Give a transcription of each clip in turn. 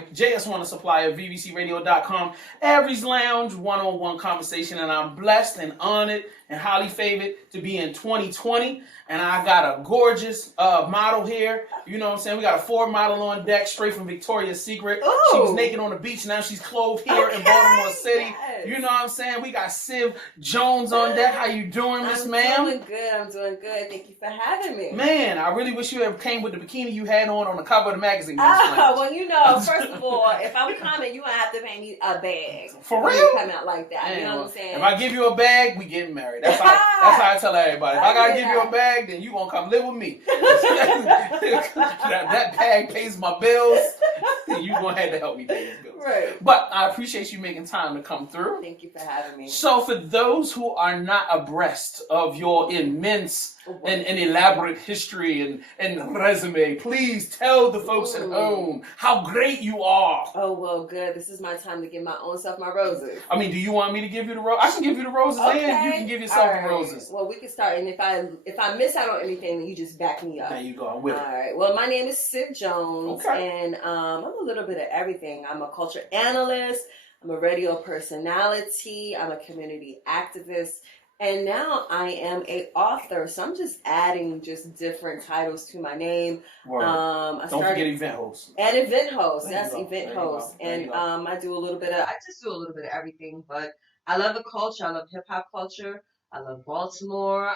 boy, JS1 Tha Supplier, VBCRadio.com, Aries Lounge, one-on-one conversation, and I'm blessed and honored and highly favored to be in 2020, and I got a gorgeous model here. You know what I'm saying? We got a Ford model on deck, straight from Victoria's Secret. Ooh. She was naked on the beach, now she's clothed here in Baltimore City. Yes. You know what I'm saying? We got Civ Jones on deck. How you doing, Miss Ma'am? I'm doing good. Thank you for having me. Man, I really wish you ever came with the bikini you had on the cover of the magazine. Well, you know, first of all, if I'm coming, you gonna have to pay me a bag. For real? Come out like that. Man, you know what I'm saying? If I give you a bag, we getting married. That's how I tell everybody. If I gotta give you a bag, then you gonna come live with me. that bag pays my bills. You gonna have to help me pay these bills. Right. But I appreciate you making time to come through. Thank you for having me. So for those who are not abreast of your immense and elaborate history and resume, please tell the folks at home how great you are. Oh, well, good. This is my time to give my own self my roses. I mean, do you want me to give you the roses? I can give you the roses, okay. And you can give yourself the roses. Well, we can start, and if I miss out on anything, then you just back me up. There you go. I'm with it. All right. Well, my name is Civ Jones, and I'm a little bit of everything. I'm a culture analyst. I'm a radio personality. I'm a community activist. And now I am an author. So I'm just adding just different titles to my name. Don't forget event host. And event host. That's event host. And I just do a little bit of everything. But I love the culture. I love hip hop culture. I love Baltimore.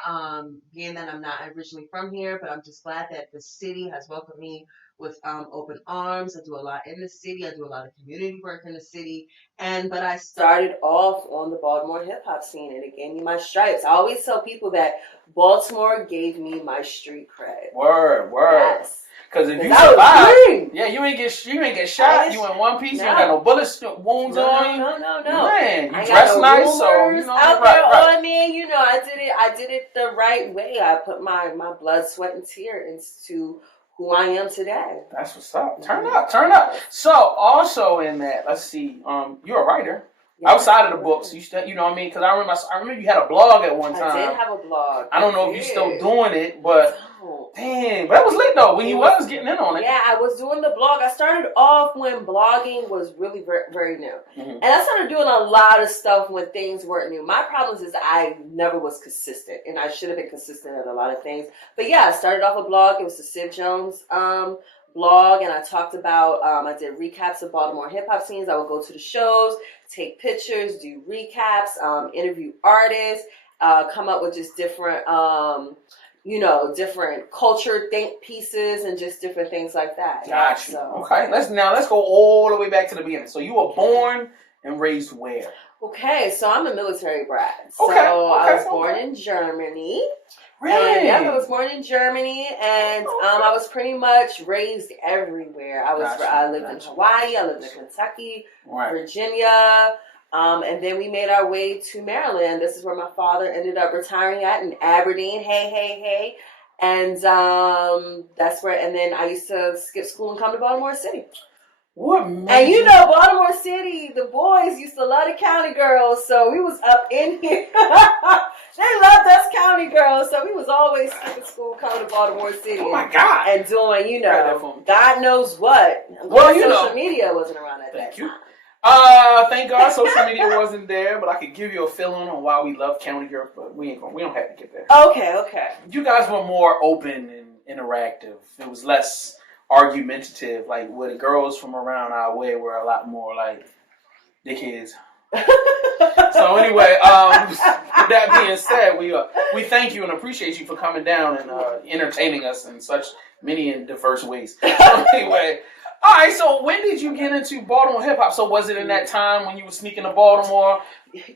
Being that I'm not originally from here, but I'm just glad that the city has welcomed me with open arms. I do a lot in the city. I do a lot of community work in the city. But I started off on the Baltimore hip hop scene, and it gave me my stripes. I always tell people that Baltimore gave me my street cred. Word. Yes. Because if you survive, you ain't get shot. You in one piece. You ain't got no bullets, wounds on you. No. Man, you dress nice, so you know out there on me. You know, I did it the right way. I put my blood, sweat, and tear into who I am today. That's what's up. Turn up. So also in that, let's see, you're a writer. Yeah, outside of the books, you know what I mean? Because I remember you had a blog at one time. I did have a blog. I don't know if you're still doing it, but dang, but that was lit though when you was getting in on it. Yeah, I was doing the blog. I started off when blogging was really very, very new. And I started doing a lot of stuff when things weren't new. My problem is I never was consistent, and I should have been consistent at a lot of things. But yeah, I started off a blog. It was the Civ Jones blog, and I talked about, I did recaps of Baltimore hip hop scenes. I would go to the shows, take pictures, do recaps, interview artists, come up with just different, different culture think pieces and just different things like that. Gotcha. So. Okay, let's go all the way back to the beginning. So you were born and raised where? Okay, so I'm a military brat. So I was born in Germany. Really? And, I was born in Germany, and I was pretty much raised everywhere. I lived in Hawaii, I lived in Kentucky, Virginia, and then we made our way to Maryland. This is where my father ended up retiring at in Aberdeen. Hey. And that's where. And then I used to skip school and come to Baltimore City. And you know, Baltimore City, the boys used to love the county girls, so we was up in here. They loved us county girls, so we was always skipping school, coming to Baltimore City. Oh my God! And doing, God knows what. Well, social media wasn't around at that time. Thank God social media wasn't there, but I could give you a feeling on why we love county girls, but we don't have to get there. Okay. You guys were more open and interactive. It was less argumentative, like where the girls from around our way were a lot more like dickheads. So anyway, with that being said, we thank you and appreciate you for coming down and entertaining us in such many and diverse ways. So anyway, all right. So when did you get into Baltimore hip hop? So was it in that time when you were sneaking to Baltimore?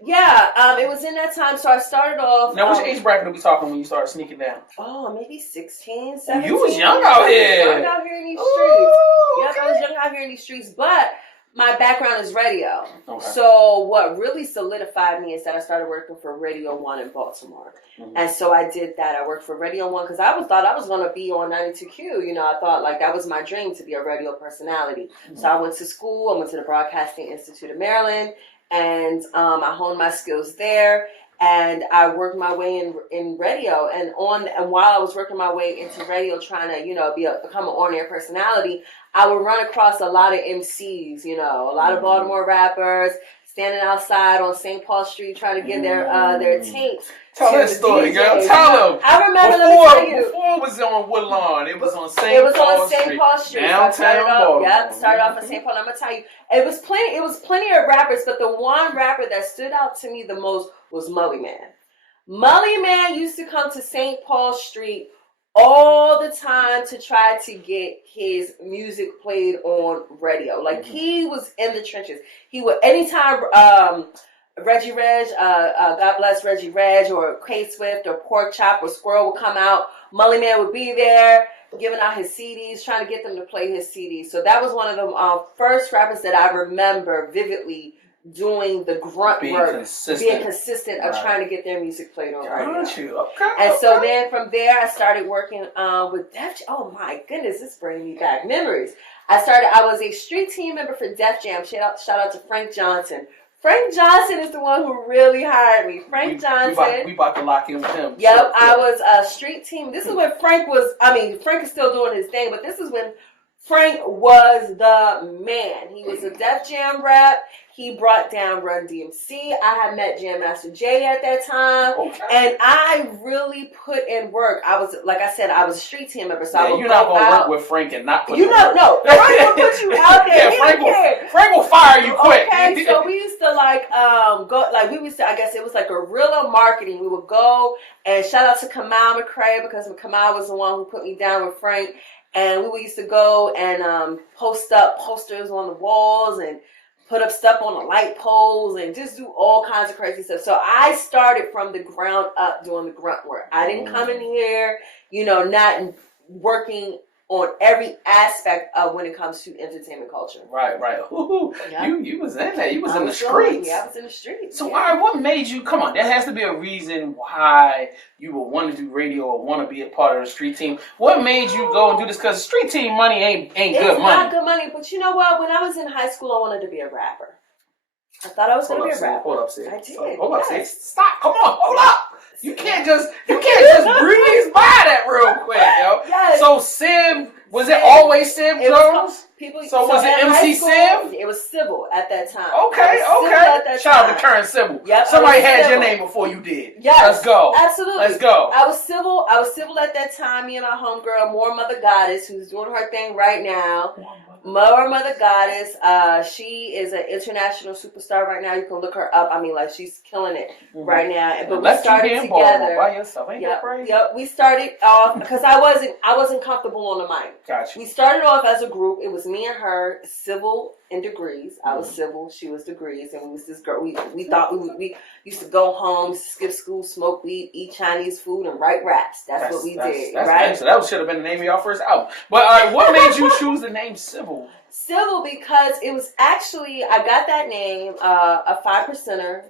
Yeah, it was in that time. So I started off. Now, which age bracket are we talking when you started sneaking down? Oh, maybe 16, 17. You was young out here. Young out here in these streets. Yes, I was young out here in these streets, but my background is radio. Okay. So what really solidified me is that I started working for Radio 1 in Baltimore. And so I did that. I worked for Radio 1 because I thought I was going to be on 92Q. I thought like that was my dream to be a radio personality. So I went to school. I went to the Broadcasting Institute of Maryland, and I honed my skills there. and I worked my way in radio. And while I was working my way into radio, trying to become an on-air personality, I would run across a lot of MCs, a lot of Baltimore rappers standing outside on St. Paul Street trying to get their tapes. Tell that story, girl. Tell them. I remember. Before it was on Woodlawn, it was on St. Paul Street, downtown Baltimore. Yep, started off on St. Paul. And I'm gonna tell you, it was plenty of rappers, but the one rapper that stood out to me the most was Mully Man. Mully Man used to come to St. Paul Street all the time to try to get his music played on radio. Like he was in the trenches. He would anytime Reggie Reg, God bless Reggie Reg, or K Swift, or Pork Chop, or Squirrel would come out. Mully Man would be there giving out his CDs, trying to get them to play his CDs. So that was one of the first rappers that I remember vividly doing the grunt work, being consistent of trying to get their music played on radio. And so then from there, I started working with Def Jam. Oh my goodness, this is bringing me back memories. I was a street team member for Def Jam. Shout out to Frank Johnson. Frank Johnson is the one who really hired me. Frank Johnson. We about to lock in with him. Yep, I was a street team. This is when Frank is still doing his thing, but this is when Frank was the man. He was a Def Jam rep. He brought down Run DMC. I had met Jam Master Jay at that time. Okay. And I really put in work. I was, like I said, I was a street team member. So you're not going to work with Frank and not put you work. No, Frank will put you out there. Frank will fire you quick. Okay, so we used to I guess it was like guerrilla marketing. We would go and shout out to Kamal McCray, because Kamal was the one who put me down with Frank. And we used to go and post up posters on the walls and put up stuff on the light poles and just do all kinds of crazy stuff. So I started from the ground up doing the grunt work. I didn't come in here, not working on every aspect of when it comes to entertainment culture. Right. Ooh, yep. You was in there. You was in the streets. Yeah, I was in the streets. So what made you, come on, there has to be a reason why you would want to do radio or want to be a part of the street team. What made you go and do this? Because street team money ain't good money. It's not good money, but you know what? When I was in high school, I wanted to be a rapper. I thought I was going to be a rapper. Hold up, Sid. I did. Hold up, Sid. Stop. Come on. Hold up. You can't just breeze by that real quick, yo. Yes. So Civ, was it always Civ Jones? So was it MC Civ? It was Civil at that time. Okay. Shout out to current Civil. Yep, somebody had your name before you did. Yes. Let's go. Absolutely. Let's go. I was Civil at that time. Me and my homegirl, More Mother Goddess, who's doing her thing right now. More Mother Goddess, she is an international superstar right now. You can look her up. She's killing it right now. But we started together. By yourself. Ain't that crazy? Yep. We started off because I wasn't comfortable on the mic. Gotcha. We started off as a group. It was me and her, Civil and Degrees. I was Civil, she was Degrees, and we was this girl. We thought we used to go home, skip school, smoke weed, eat Chinese food, and write raps. That's what we did, right? Nice. So that should have been the name of your first album. But all right, what made you choose the name Civil? Civil, because it was actually, I got that name, a 5%er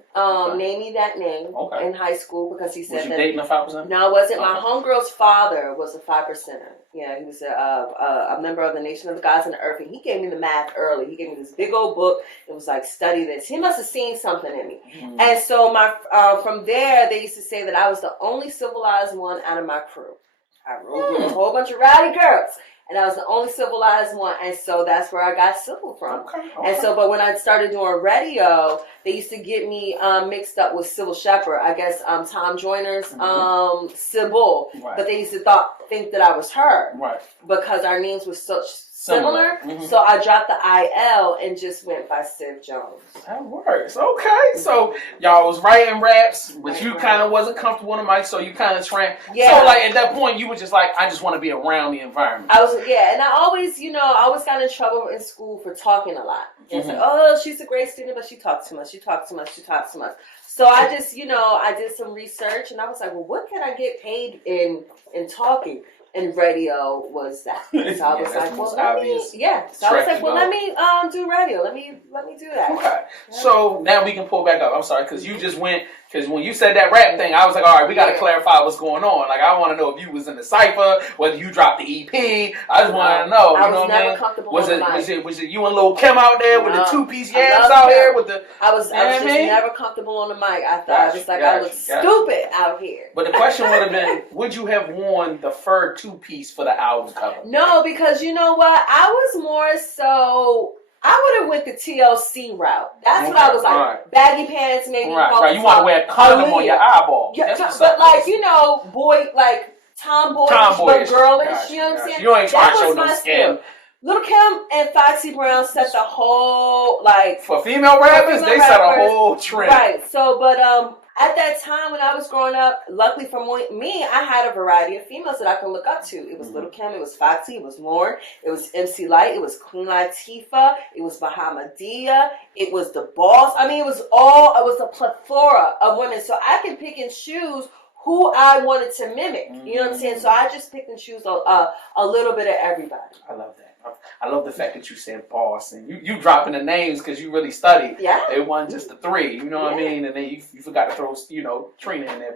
named me that name in high school because he said was you dating a 5%er? No, it wasn't. My homegirl's father was a 5%er. Yeah, he was a member of the Nation of the Gods and the Earth, and he gave me the math early. He gave me this big old book. It was like, study this. He must have seen something in me. Mm-hmm. And so from there, they used to say that I was the only civilized one out of my crew. I rode with a whole bunch of rowdy girls. And I was the only civilized one, and so that's where I got Civil from. Okay. And so, but when I started doing radio, they used to get me mixed up with Civil Shepherd. I guess Tom Joyner's Sybil, but they used to think that I was her, right? Because our names were such similar. Mm-hmm. So I dropped the IL and just went by Civ Jones. That works. Okay. So y'all was writing raps, but you kind of wasn't comfortable on the mic, so you kind of shrank. Yeah. So like at that point, you were just like, I just want to be around the environment. And I always, I always got in trouble in school for talking a lot. It's like, oh, she's a great student, but she talks too much. So I just, I did some research, and I was like, well, what can I get paid in talking? And radio was that. So I was like, well, let me do radio. Let me do that. Okay. Yeah. So now we can pull back up. I'm sorry, because you just went Because when you said that rap thing, I was like, all right, we got to clarify what's going on. Like, I want to know if you was in the cypher, whether you dropped the EP. I just want to know. I was never comfortable was on it, the mic. Was it you and Lil Kim out there with the 2-piece yams out here? With the, I was just never comfortable on the mic. I thought I was like, I look stupid out here. But the question would have been, would you have worn the fur 2-piece for the album cover? No, because you know what? I was more so... I would have went the TLC route. That's what I was like. Right. Baggy pants, maybe. Right. You want to wear a condom on your eyeball. Yeah, but like, you know, tomboyish, but girlish. You know what I'm saying? You ain't trying to show no skin. Lil' Kim and Foxy Brown set the whole, like... For female rappers, they set a whole trend. Right. So, but at that time when I was growing up, luckily for me, I had a variety of females that I could look up to. It was Lil' Kim, it was Foxy, it was Lauren, it was MC Lyte, it was Queen Latifah, it was Bahamadia, it was the Boss. I mean, it was a plethora of women. So I can pick and choose who I wanted to mimic. You know what I'm saying? So I just picked and choose a little bit of everybody. I love that. I love the fact that you said boss and you dropping the names because you really studied. Yeah. It wasn't just the 3, you know what I mean? And then you forgot to throw, Trina in there.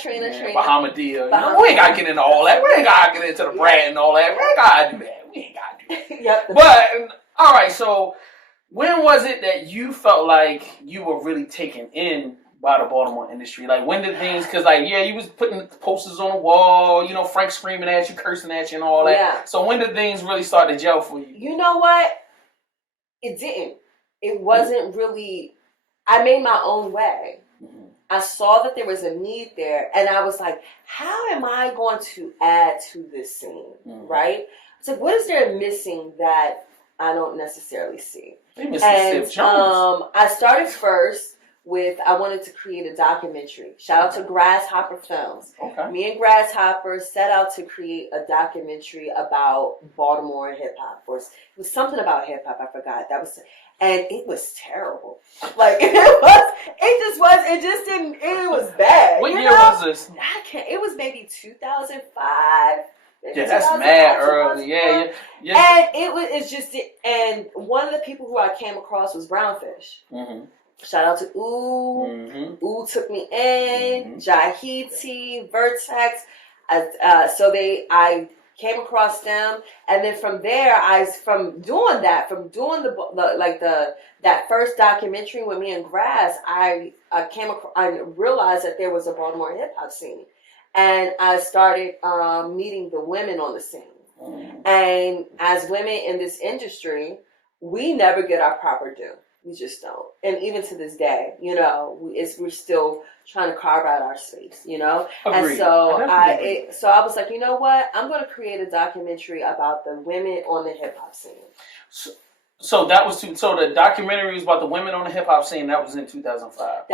Trina. Bahamadia. We ain't got to get into all that. We ain't got to get into the brand and all that. We ain't got to do that. We ain't got to do that. Yep. But, all right, so when was it that you felt like you were really taken in by the Baltimore industry? Like, when did things, because you was putting posters on the wall, Frank screaming at you, cursing at you and all that. Yeah. So when did things really start to gel for you? You know what? It didn't. It wasn't really, I made my own way. Mm-hmm. I saw that there was a need there, and I was like, how am I going to add to this scene, right? So what is there missing that I don't necessarily see? You're missing Civ Jones. I started first I wanted to create a documentary. Shout out to Grasshopper Films. Okay. Me and Grasshopper set out to create a documentary about Baltimore hip hop. It was something about hip hop, I forgot. And it was terrible. Like, it was bad. What year was this? It was maybe 2005. Yeah, that's mad early. Yeah. And and one of the people who I came across was Brownfish. Mm-hmm. Shout out to Ooh. Mm-hmm. Ooh took me in. Jahiti, Vertex. I came across them, and then from there, from doing that first documentary with me and Grass, I realized that there was a Baltimore hip hop scene, and I started meeting the women on the scene. Mm-hmm. And as women in this industry, we never get our proper due. We just don't. And even to this day, we're still trying to carve out our space, Agreed. And so I was like, you know what? I'm going to create a documentary about the women on the hip hop scene. So the documentary was about the women on the hip hop scene. That was in 2005.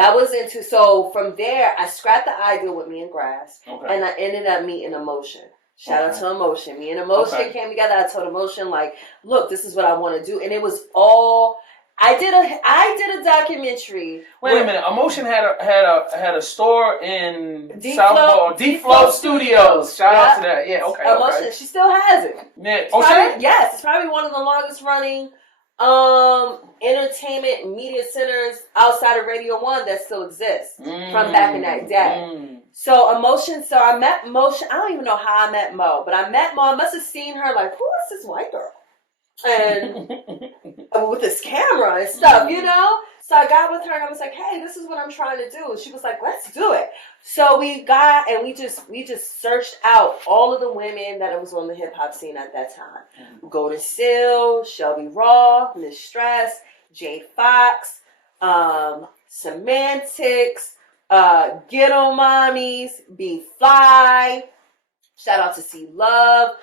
So from there, I scrapped the idea with me and Grass, and I ended up meeting Emotion. Shout out to Emotion. Me and Emotion came together. I told Emotion, like, look, this is what I want to do. And it was all... I did a documentary. Wait a minute. Emotion had a store in South Baltimore. Deep Flow Studios. Shout out to that. Yeah. Okay. Emotion. Okay. She still has it. Yeah. Yes. It's probably one of the longest running entertainment media centers outside of Radio 1 that still exists from back in that day. So Emotion. So I met Emotion. I don't even know how I met Mo, but I met Mo. I must have seen her like, who is this white girl? And with this camera and stuff, So I got with her and I was like, hey, this is what I'm trying to do. And she was like, let's do it. So we just searched out all of the women that was on the hip hop scene at that time. Golden Seal, Shelby Raw, Miss Stress, Jade Fox, Semantics, Ghetto Mommies, Be Fly, shout out to C Love,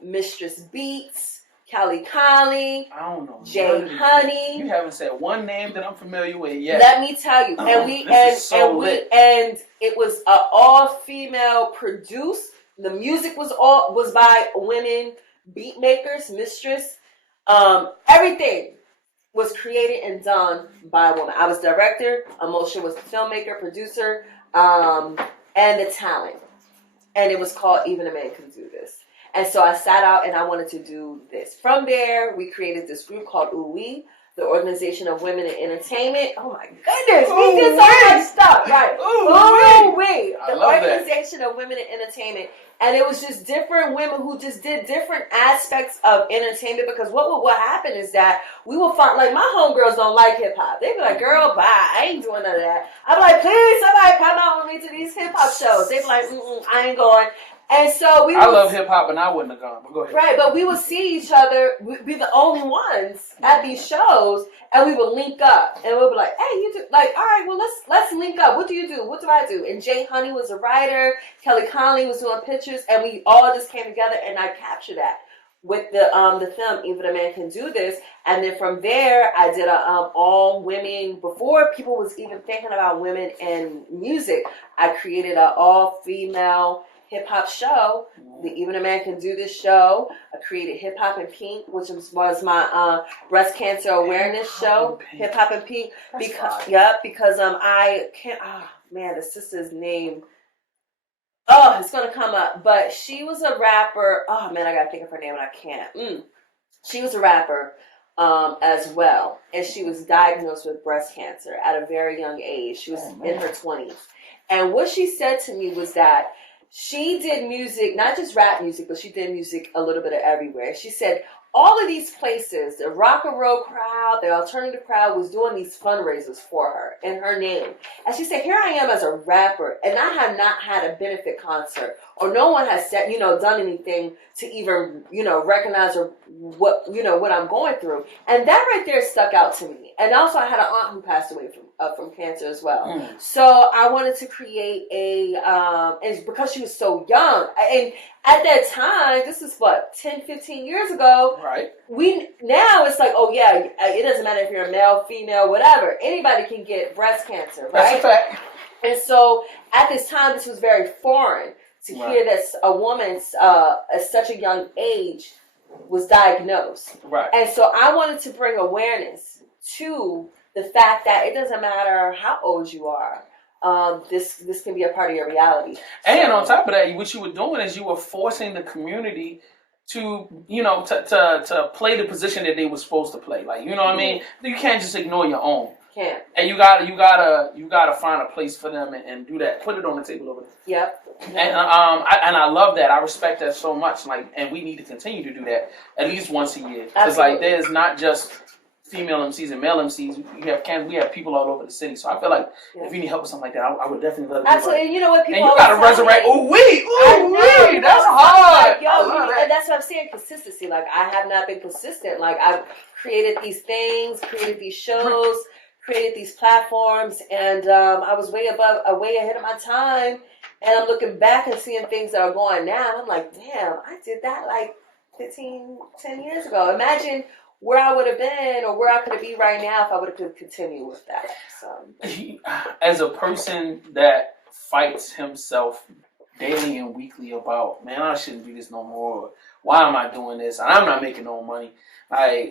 Mistress Beats, Callie Conley, I don't know. Jay Honey. You haven't said one name that I'm familiar with yet. Let me tell you, and it was all female produced. The music was by women beat makers, Mistress. Everything was created and done by a woman. I was director. Emotion was the filmmaker, producer, and the talent. And it was called Even a Man Can Do This. And so I sat out and I wanted to do this. From there, we created this group called Ooh Wee. the Organization of Women in Entertainment. Oh my goodness, we did so much stuff, right? The Organization of Women in Entertainment. And it was just different women who just did different aspects of entertainment, because what would happen is that we will find, like, my homegirls don't like hip hop. They'd be like, girl, bye, I ain't doing none of that. I'd be like, please, somebody come out with me to these hip hop shows. They'd be like, I ain't going. And so I love hip hop, and I wouldn't have gone. But go ahead. Right, but we would see each other. We'd be the only ones at these shows, and we would link up, and we'd be like, "Hey, you do like, all right? Well, let's link up. What do you do? What do I do?" And Jay Honey was a writer. Kelly Conley was doing pictures, and we all just came together, and I captured that with the film "Even a Man Can Do This." And then from there, I did a all women. Before people was even thinking about women in music, I created an all female hip hop show, the Even a Man Can Do This show. I created Hip Hop in Pink, which was my breast cancer awareness show. Hip Hop in Pink, because I can't. Oh man, the sister's name. Oh, it's gonna come up. But she was a rapper. Oh man, I gotta think of her name and I can't. She was a rapper as well, and she was diagnosed with breast cancer at a very young age. She was in her 20s, and what she said to me was that she did music, not just rap music, but she did music a little bit of everywhere. She said all of these places, the rock and roll crowd, the alternative crowd, was doing these fundraisers for her in her name. And she said, here I am as a rapper, and I have not had a benefit concert, or no one has said, done anything to even, recognize or what I'm going through. And that right there stuck out to me. And also I had an aunt who passed away from cancer as well. So I wanted to create and because she was so young, and at that time, this is 10, 15 years ago, right? Now it's like, oh yeah, it doesn't matter if you're a male, female, whatever. Anybody can get breast cancer, right? That's a fact. And so at this time, this was very foreign to hear that a woman at such a young age was diagnosed. Right. And so I wanted to bring awareness to the fact that it doesn't matter how old you are. This can be a part of your reality. And on top of that, what you were doing is you were forcing the community to to play the position that they were supposed to play. Like, what I mean? You can't just ignore your own. Can't. And you gotta find a place for them and do that. Put it on the table over there. Yep. And I love that. I respect that so much. Like, and we need to continue to do that at least once a year. Because like, there's not just female MCs and male MCs. We have people all over the city. So I feel like if you need help with something like that, I would definitely love to. Absolutely. And you know what? People and you gotta resurrect. That's hard. And that's what I'm saying. Consistency. Like, I have not been consistent. Like, I've created these things, created these shows, created these platforms, and I was way ahead of my time. And I'm looking back and seeing things that are going now. And I'm like, damn, I did that like 10 years ago. Imagine where I would have been or where I could be right now if I would have continued with that. So, as a person that fights himself daily and weekly about, man, I shouldn't do this no more. Why am I doing this? And I'm not making no money. I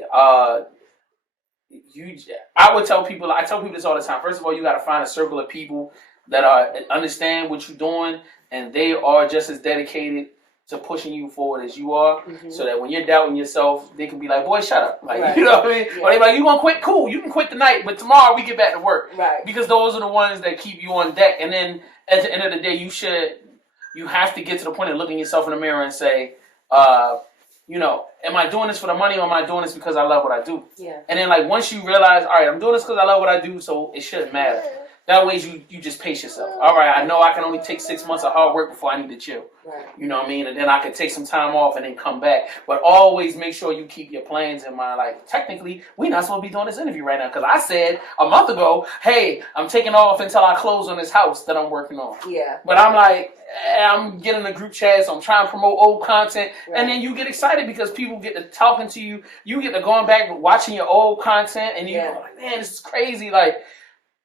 tell people this all the time. First of all, you got to find a circle of people that understand what you're doing, and they are just as dedicated to pushing you forward as you are, so that when you're doubting yourself, they can be like, boy, shut up. Like, you know what I mean? Yeah. Or they're like, you gonna quit? Cool, you can quit tonight, but tomorrow we get back to work. Right. Because those are the ones that keep you on deck. And then at the end of the day, you have to get to the point of looking yourself in the mirror and say, am I doing this for the money, or am I doing this because I love what I do? Yeah. And then, like, once you realize, all right, I'm doing this because I love what I do, so it shouldn't matter. That way you just pace yourself. All right, I know I can only take 6 months of hard work before I need to chill. Right. You know what I mean? And then I can take some time off and then come back. But always make sure you keep your plans in mind. Like, technically, we're not supposed to be doing this interview right now, because I said a month ago, hey, I'm taking off until I close on this house that I'm working on. Yeah. But I'm like, I'm getting a group chat, so I'm trying to promote old content. Right. And then you get excited because people get to talking to you. You get to going back and watching your old content, and you're like, man, this is crazy. Like,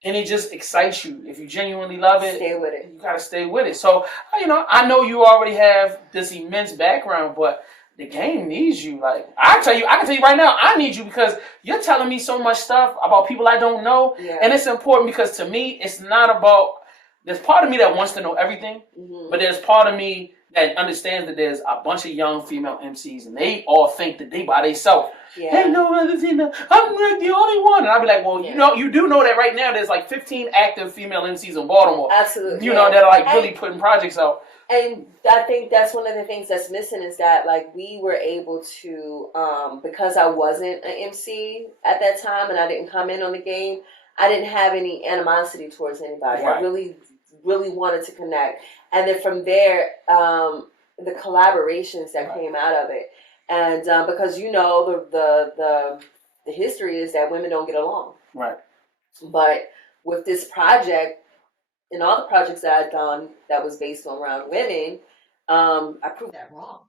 and it just excites you. If you genuinely love it, stay with it. You gotta stay with it. So, I know you already have this immense background, but the game needs you. Like, I can tell you right now, I need you, because you're telling me so much stuff about people I don't know. Yeah. And it's important, because to me, it's not about, there's part of me that wants to know everything, but there's part of me that understands that there's a bunch of young female MCs and they all think that they by themselves. Yeah. Hey, no other female. I'm like the only one. And I'd be like, well, you do know that right now there's like 15 active female MCs in Baltimore. Absolutely. You know, that are like really putting projects out. And I think that's one of the things that's missing is that like we were able to, because I wasn't an MC at that time and I didn't come in on the game, I didn't have any animosity towards anybody. Right. I really, really wanted to connect. And then from there, the collaborations that came out of it. And because, you know, the history is that women don't get along. Right. But with this project, and all the projects that I'd done that was based around women, I proved that wrong.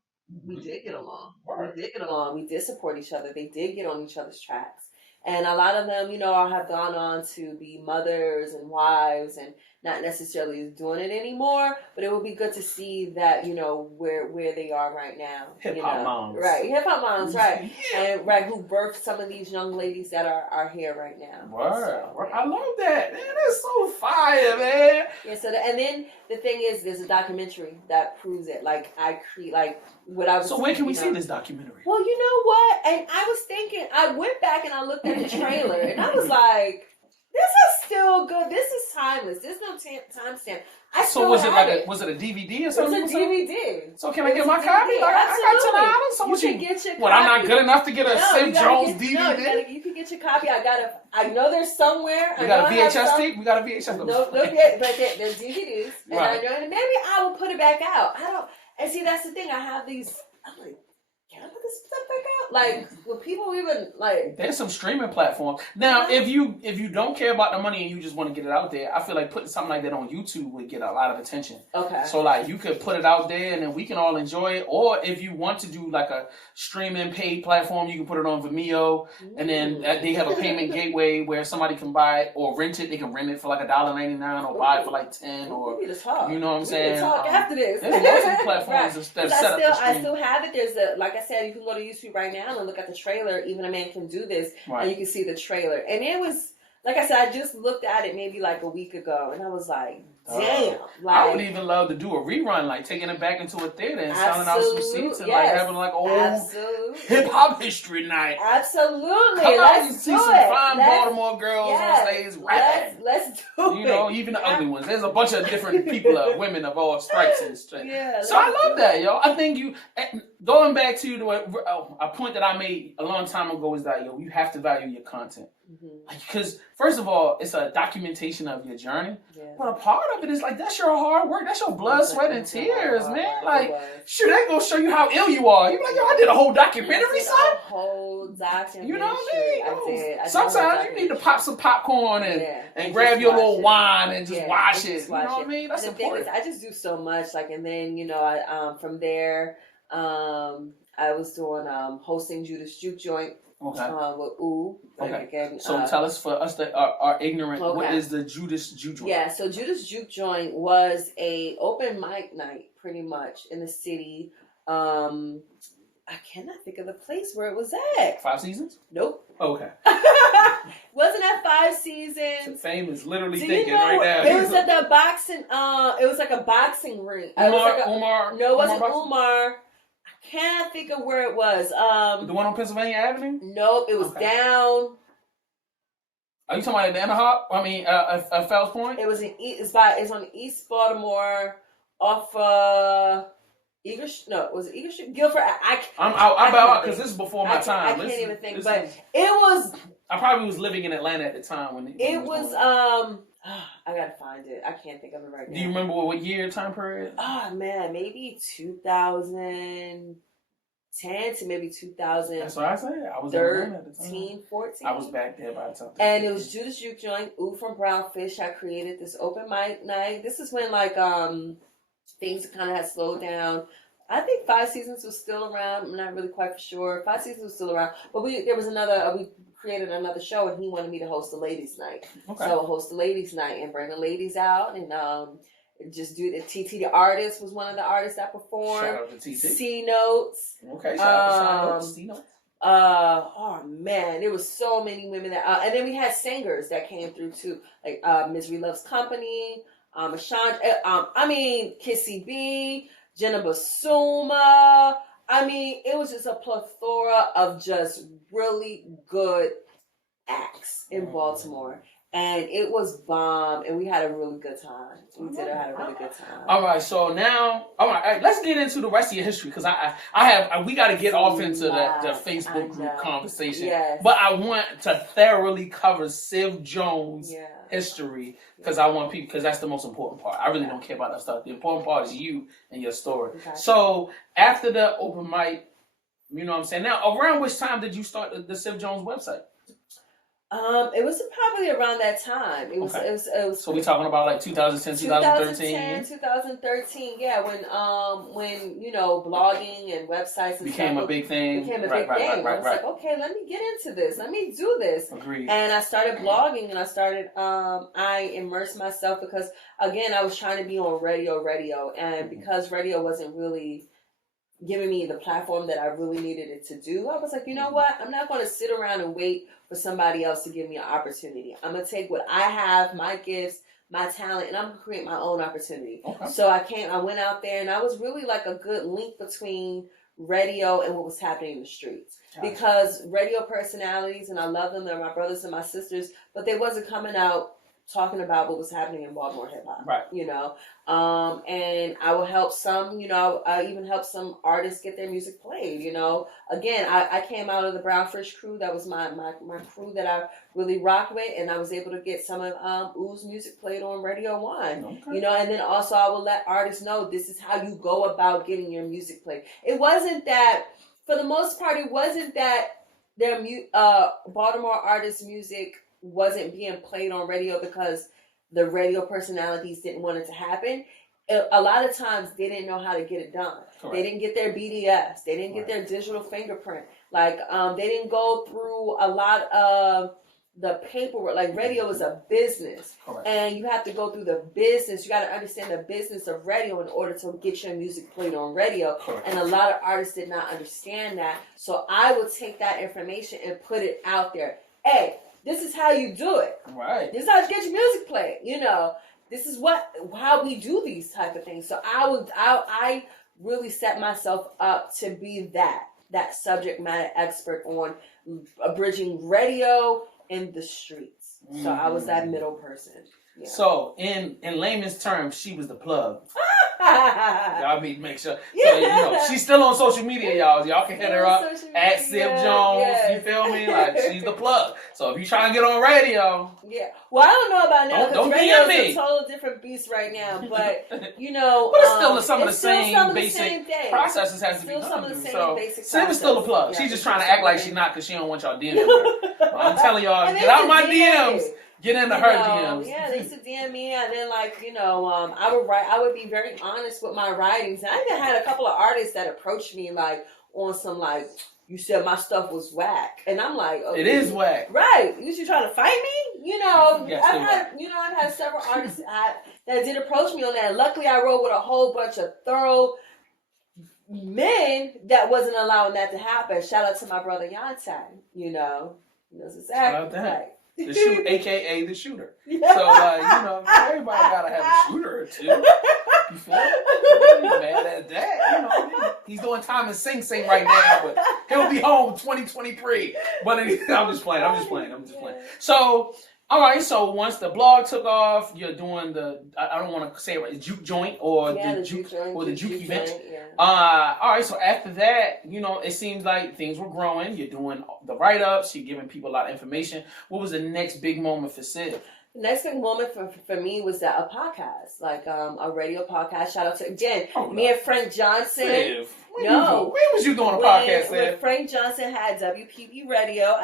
We did get along. Right. We did get along. We did support each other. They did get on each other's tracks. And a lot of them, you know, have gone on to be mothers and wives and not necessarily doing it anymore, but it would be good to see that, you know, where they are right now. Hip-hop moms. Right, hip-hop moms, right. Yeah. And right, who birthed some of these young ladies that are here right now. Wow. So, I love that. Man, that's so fire, man. Yeah, so and then the thing is, there's a documentary that proves it. Like, I create, like, what I was... So when can we see this documentary? Well, you know what? And I was thinking, I went back and I looked at the trailer, and I was like... This is still good. This is timeless. There's no timestamp. So was it like was it a DVD or something? It was a DVD. So can I get my copy? Like, I got $10. So you can get your copy. What, I'm not good enough to get a Civ Jones DVD? No, you can get your copy. I know there's somewhere. We got a VHS tape? We got a VHS. No, but there's DVDs. And I know, and maybe I will put it back out. And see, that's the thing. I have these, I'm like, can I put this stuff back out? Like, will people even, like... There's some streaming platforms. Now, if you don't care about the money and you just want to get it out there, I feel like putting something like that on YouTube would get a lot of attention. Okay. So, like, you could put it out there and then we can all enjoy it. Or if you want to do, like, a streaming paid platform, you can put it on Vimeo. And then they have a payment gateway where somebody can buy it or rent it. They can rent it for, like, $1.99 or buy it for, like, $10 or... You know what I'm saying? We can talk after this. There's multiple platforms that set up for streaming. I still have it. There's a... Like I said, you can go to YouTube right now and look at the trailer. Even a man can do this, and you can see the trailer. And it was, like I said, I just looked at it maybe like a week ago, and I was like, damn. I would even love to do a rerun, like taking it back into a theater and selling out some seats and like having like old hip hop history night. Absolutely. Come out and see some fine Baltimore girls on stage rapping. Let's do it. You know, even the ugly ones. There's a bunch of different people, women of all stripes and strength. Yeah, so I love that, yo. I think going back to a point that I made a long time ago is that, yo, you have to value your content. Because first of all, it's a documentation of your journey, but a part of it is like that's your hard work, that's your blood, sweat, and tears, man. Like, shoot, that gonna show you how ill you are. You be like, yo, I did a whole documentary, son. A whole documentary. You know what I mean? I sometimes you need to pop some popcorn and grab your little wine and just watch it. You know what I mean? That's important. I just do so much, like, and then I from there, I was doing hosting Judas Juke Joint. Okay. With Ooh. Okay. Again, so tell us, for us that are ignorant, what is the Judas Juke Joint? Yeah, so Judas Juke Joint was a open mic night, pretty much, in the city. I cannot think of the place where it was at. 5 Seasons? Nope. Okay. Wasn't at 5 Seasons. So Fame is literally thinking right now. It was at the boxing. It was like a boxing ring. Umar. No, it wasn't Umar. Can't think of where it was. The one on Pennsylvania Avenue? Nope, it was down. Are you talking about at the Anaheim? I mean, Fells Point? It was it's on East Baltimore, off Eagle. No, was it Eagle Street? Guilford. I'm out because this is before my time. I can't even think, but it was. I probably was living in Atlanta at the time when it was. I gotta find it. I can't think of it right now. Do you remember what year time period? Oh man, maybe 2010 to maybe 2000. That's what I said. I was 13, 14. I was back there by the time. And it was Judas Juke Joint. Ooh from Brownfish. I created this open mic night. This is when like things kind of had slowed down. I think 5 Seasons was still around. I'm not really quite sure. 5 Seasons was still around, but we created another show, and he wanted me to host a ladies' night. Okay. So I'll host a ladies' night and bring the ladies out, and just do the TT. The artist was one of the artists that performed. Shout out to TT. C Notes. Okay, shout out to C Notes. Oh man, there was so many women that, and then we had singers that came through too, like Misery Loves Company, Kissy B. Jenna Basuma. I mean, it was just a plethora of just really good acts in Baltimore. And it was bomb, and we had a really good time. We had a really good time. All right, so now, let's get into the rest of your history, because we got to get off into the Facebook group conversation. Yes. But I want to thoroughly cover Civ Jones' history, because I want people, because that's the most important part. I really don't care about that stuff. The important part is you and your story. Okay. So after the open mic, you know what I'm saying? Now, around which time did you start the Civ Jones website? It was probably around that time. It was. So we talking about like 2010, 2013? 2013, yeah. When blogging and websites and became stuff a big thing. Became a big thing. I was like, okay, let me get into this. Let me do this. Agreed. And I started blogging, and I started. I immersed myself because again, I was trying to be on radio, and because radio wasn't really giving me the platform that I really needed it to do, I was like, you know what? I'm not going to sit around and wait for somebody else to give me an opportunity. I'm going to take what I have, my gifts, my talent, and I'm going to create my own opportunity. Okay. So I went out there, and I was really like a good link between radio and what was happening in the streets. Gotcha. Because radio personalities, and I love them, they're my brothers and my sisters, but they wasn't coming out talking about what was happening in Baltimore hip hop, right? And I will help some, I even help some artists get their music played. Again, I came out of the Brown Fish crew. That was my crew that I really rocked with, and I was able to get some of Ooh's music played on Radio 1. Okay. And then also I will let artists know this is how you go about getting your music played. It wasn't that, for the most part, it wasn't that their Baltimore artists' music wasn't being played on radio because the radio personalities didn't want it to happen. A lot of times they didn't know how to get it done. Correct. They didn't get their BDS. They didn't get their digital fingerprint. Like they didn't go through a lot of the paperwork. Like radio is a business. Correct. And you have to go through the business. You got to understand the business of radio in order to get your music played on radio. Correct. And a lot of artists did not understand that. So I would take that information and put it out there. Hey, this is how you do it. Right. This is how you get your music played. This is how we do these type of things. So I really set myself up to be that subject matter expert on bridging radio in the streets. Mm-hmm. So I was that middle person. Yeah. So in layman's terms, she was the plug. Y'all need to make sure. So, she's still on social media, y'all. Y'all can hit her up at Civ Jones. Yes. You feel me? Like, she's the plug. So if you trying to get on radio. Yeah. Well, I don't know about now because radio is a total different beast right now. But, But it's still some of the same basic processes has to be done. So Civ is still a plug. She's just trying to act like she's not because she don't want y'all dealing with her. Well, I'm telling y'all, get out my DMs. Get into her DMs. Yeah, they used to DM me, and then I would write. I would be very honest with my writings. And I even had a couple of artists that approached me on some you said my stuff was whack, and I'm like, okay, it is whack, right? You trying to fight me? Yes, I've had several artists that did approach me on that. And luckily, I wrote with a whole bunch of thorough men that wasn't allowing that to happen. Shout out to my brother Yante. That's exactly right. The shoot, aka the shooter. So everybody gotta have a shooter or two. You feel me? He's mad at that. He's doing time and sing right now, but he'll be home 2023. But I'm just playing. So, all right. So once the blog took off, you're doing I don't want to say it right, juke joint or the juke event. Joint, yeah. All right. So after that, it seems like things were growing. You're doing the write-ups. You're giving people a lot of information. What was the next big moment for Civ? The next big moment for me was a podcast, a radio podcast. Shout out to me and Frank Johnson. Civ. When was you doing a podcast? When Frank Johnson had WPB Radio,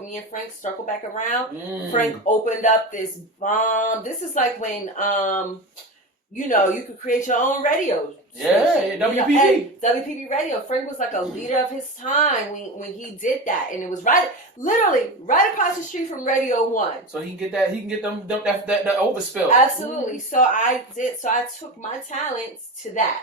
me and Frank circled back around. Frank opened up this bomb. This is like when you could create your own radio. Yeah, WPB. WPB Radio. Frank was like a leader of his time when he did that, and it was literally right across the street from Radio 1. So he can get them that overspill. Absolutely. Mm-hmm. So I took my talents to that.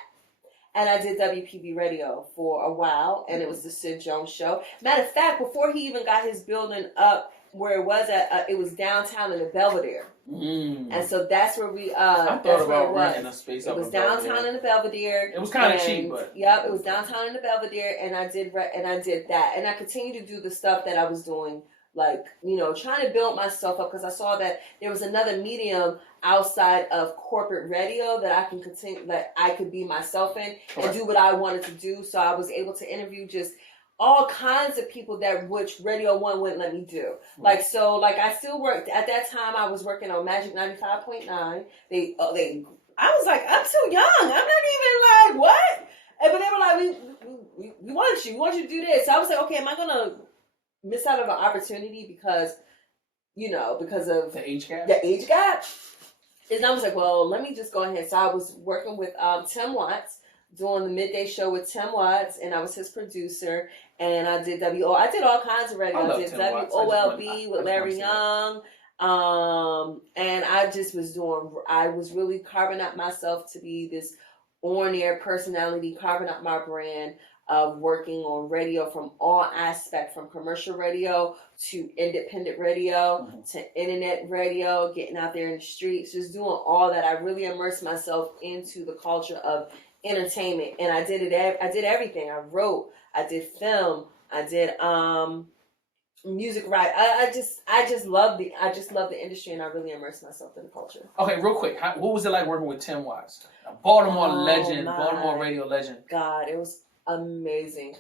And I did WPB Radio for a while, and it was the Civ Jones show. Matter of fact, before he even got his building up where it was at, it was downtown in the Belvedere. And so that's where we, I thought about renting a space up in It was downtown in the Belvedere. It was kind of cheap, but. Yep, it was downtown in the Belvedere, and I did that. And I continued to do the stuff that I was doing, like, you know, trying to build myself up, because I saw that there was another medium outside of corporate radio that I can continue, that I could be myself in and do what I wanted to do. So I was able to interview just all kinds of people that which Radio 1 wouldn't let me do. Like, so, like, I still worked. At that time, I was working on Magic 95.9. I was like, I'm too young. I'm not even like, what? But they were like, we want you. We want you to do this. So I was like, okay, am I going to miss out on an opportunity because of the age gap? The age gap? And I was like, well, let me just go ahead. So I was working with Tim Watts, doing the midday show with Tim Watts, and I was his producer. And I did I did all kinds of radio. I did WOLB with Larry Young. And I just I was really carving out myself to be this on-air personality, carving out my brand of working on radio from all aspects, from commercial radio to independent radio to internet radio, getting out there in the streets, just doing all that. I really immersed myself into the culture of entertainment, and I did everything. I wrote, I did film, I did music write. I just love the industry, and I really immersed myself in the culture. Okay, real quick, what was it like working with Tim Watts, a Baltimore legend, Baltimore radio legend? God, it was amazing.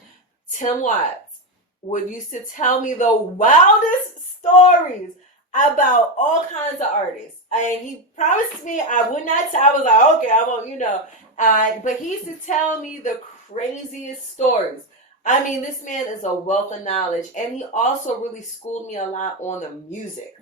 Tim Watts used to tell me the wildest stories about all kinds of artists, and he promised me I would not. I was like, okay, I won't, you know. But he used to tell me the craziest stories. I mean, this man is a wealth of knowledge, and he also really schooled me a lot on the music.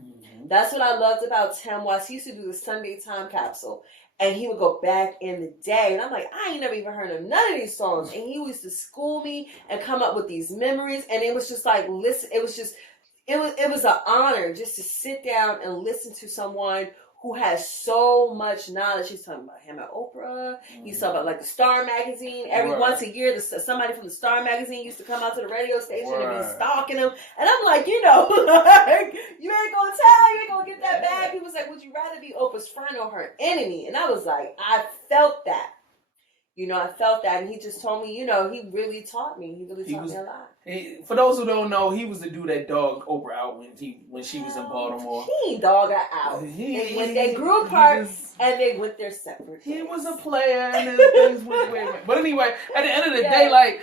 That's what I loved about Tim Watts. He used to do the Sunday Time Capsule, and he would go back in the day, and I'm like, I ain't never even heard of none of these songs. And he used to school me and come up with these memories, and it was just like, listen, it was an honor just to sit down and listen to someone who has so much knowledge. He's talking about him at Oprah. He's talking about like the Star magazine. Once a year, somebody from the Star magazine used to come out to the radio station and be stalking him. And I'm like, you know, like, you ain't gonna get that bag. He was like, would you rather be Oprah's friend or her enemy? And I was like, I felt that. You know, I felt that, and he just told me, you know, he really taught me. He really taught me a lot. For those who don't know, he was the dude that dogged Oprah out when she was in Baltimore. He ain't dog her out. When they grew apart and they went their separate ways. He was a player, and things went way. But anyway, at the end of the day, like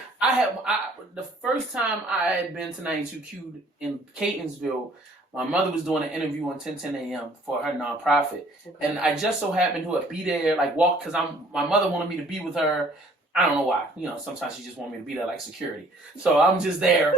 the first time I had been to 92Q in Catonsville, my mother was doing an interview on 1010 AM for her nonprofit. Okay. And I just so happened to be there, like walk, because my mother wanted me to be with her. I don't know why. You know, sometimes she just wanted me to be there like security. So I'm just there.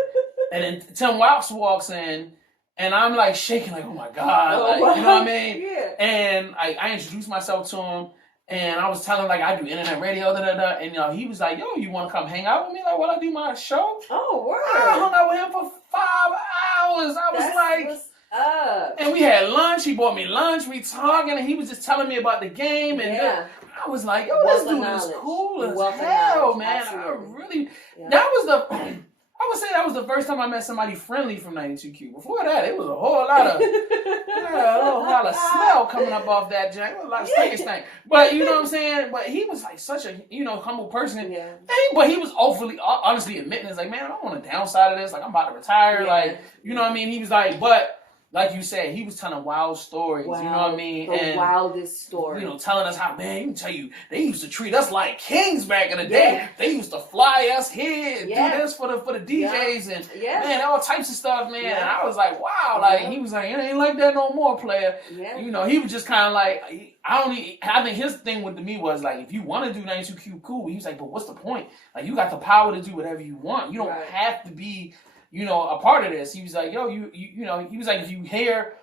And then Tim Watts walks in, and I'm like shaking, like, oh my God. Like, you know what I mean? Yeah. And I introduced myself to him, and I was telling him, like, I do internet radio, and you know, he was like, yo, you want to come hang out with me? Like, while I do my show? Oh, word. I hung out with him for 5 hours. I was like, what's up? And we had lunch. He bought me lunch. We talking, and he was just telling me about the game. And I was like, yo, this dude is cool as hell, man. Absolutely. I would say that was the first time I met somebody friendly from 92Q. Before that, it was a whole lot of smell coming up off that joint. It was a lot of stank. But you know what I'm saying? But he was like such a, you know, humble person. Yeah. But he was honestly admitting, it's like, man, I don't want to downside of this. Like, I'm about to retire. Yeah. Like, you know what I mean? He was like, but like you said, he was telling wild stories. Wow. You know what I mean? The wildest stories. You know, telling us how, man, I can tell you, they used to treat us like kings back in the day. Yeah. They used to fly us here and do this for the DJs and man, all types of stuff, man. Yeah. And I was like, wow. Like, he was like, it ain't like that no more, player. Yeah. You know, he was just kind of like, I think his thing with me was like, if you want to do 92Q, cool. He was like, but what's the point? Like, you got the power to do whatever you want. You don't have to be, you know, a part of this. He was like, yo, you know, he was like, if you hear,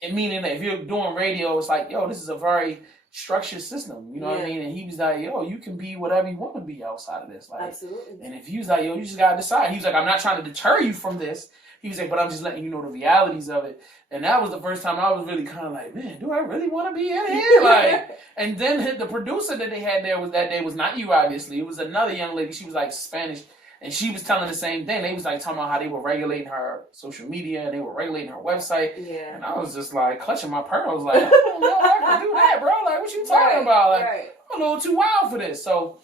and meaning that if you're doing radio, it's like, yo, this is a very structured system. You know what I mean? And he was like, yo, you can be whatever you want to be outside of this. Like, absolutely. And if he was like, yo, you just got to decide. He was like, I'm not trying to deter you from this. He was like, but I'm just letting you know the realities of it. And that was the first time I was really kind of like, man, do I really want to be in here? Like, and then the producer that they had there was that day was not you, obviously. It was another young lady. She was like Spanish. And she was telling the same thing. They was like talking about how they were regulating her social media and they were regulating her website. Yeah. And I was just like clutching my pearls, like, I don't know if I can do that, bro. Like, what you talking about? Like, I'm a little too wild for this. So,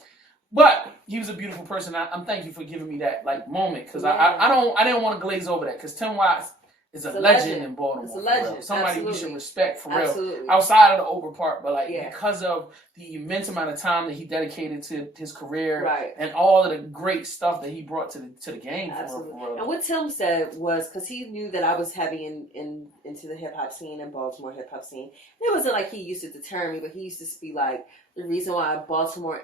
but he was a beautiful person. I'm thank you for giving me that like moment, because I didn't want to glaze over that, because Tim Watts is a legend in Baltimore. It's a legend. Somebody we should respect for real. Outside of the Oprah part, but like because of the immense amount of time that he dedicated to his career and all of the great stuff that he brought to the game. Absolutely. For real. And what Tim said was, because he knew that I was heavy into the hip hop scene and Baltimore hip hop scene. It wasn't like he used to deter me, but he used to be like, the reason why Baltimore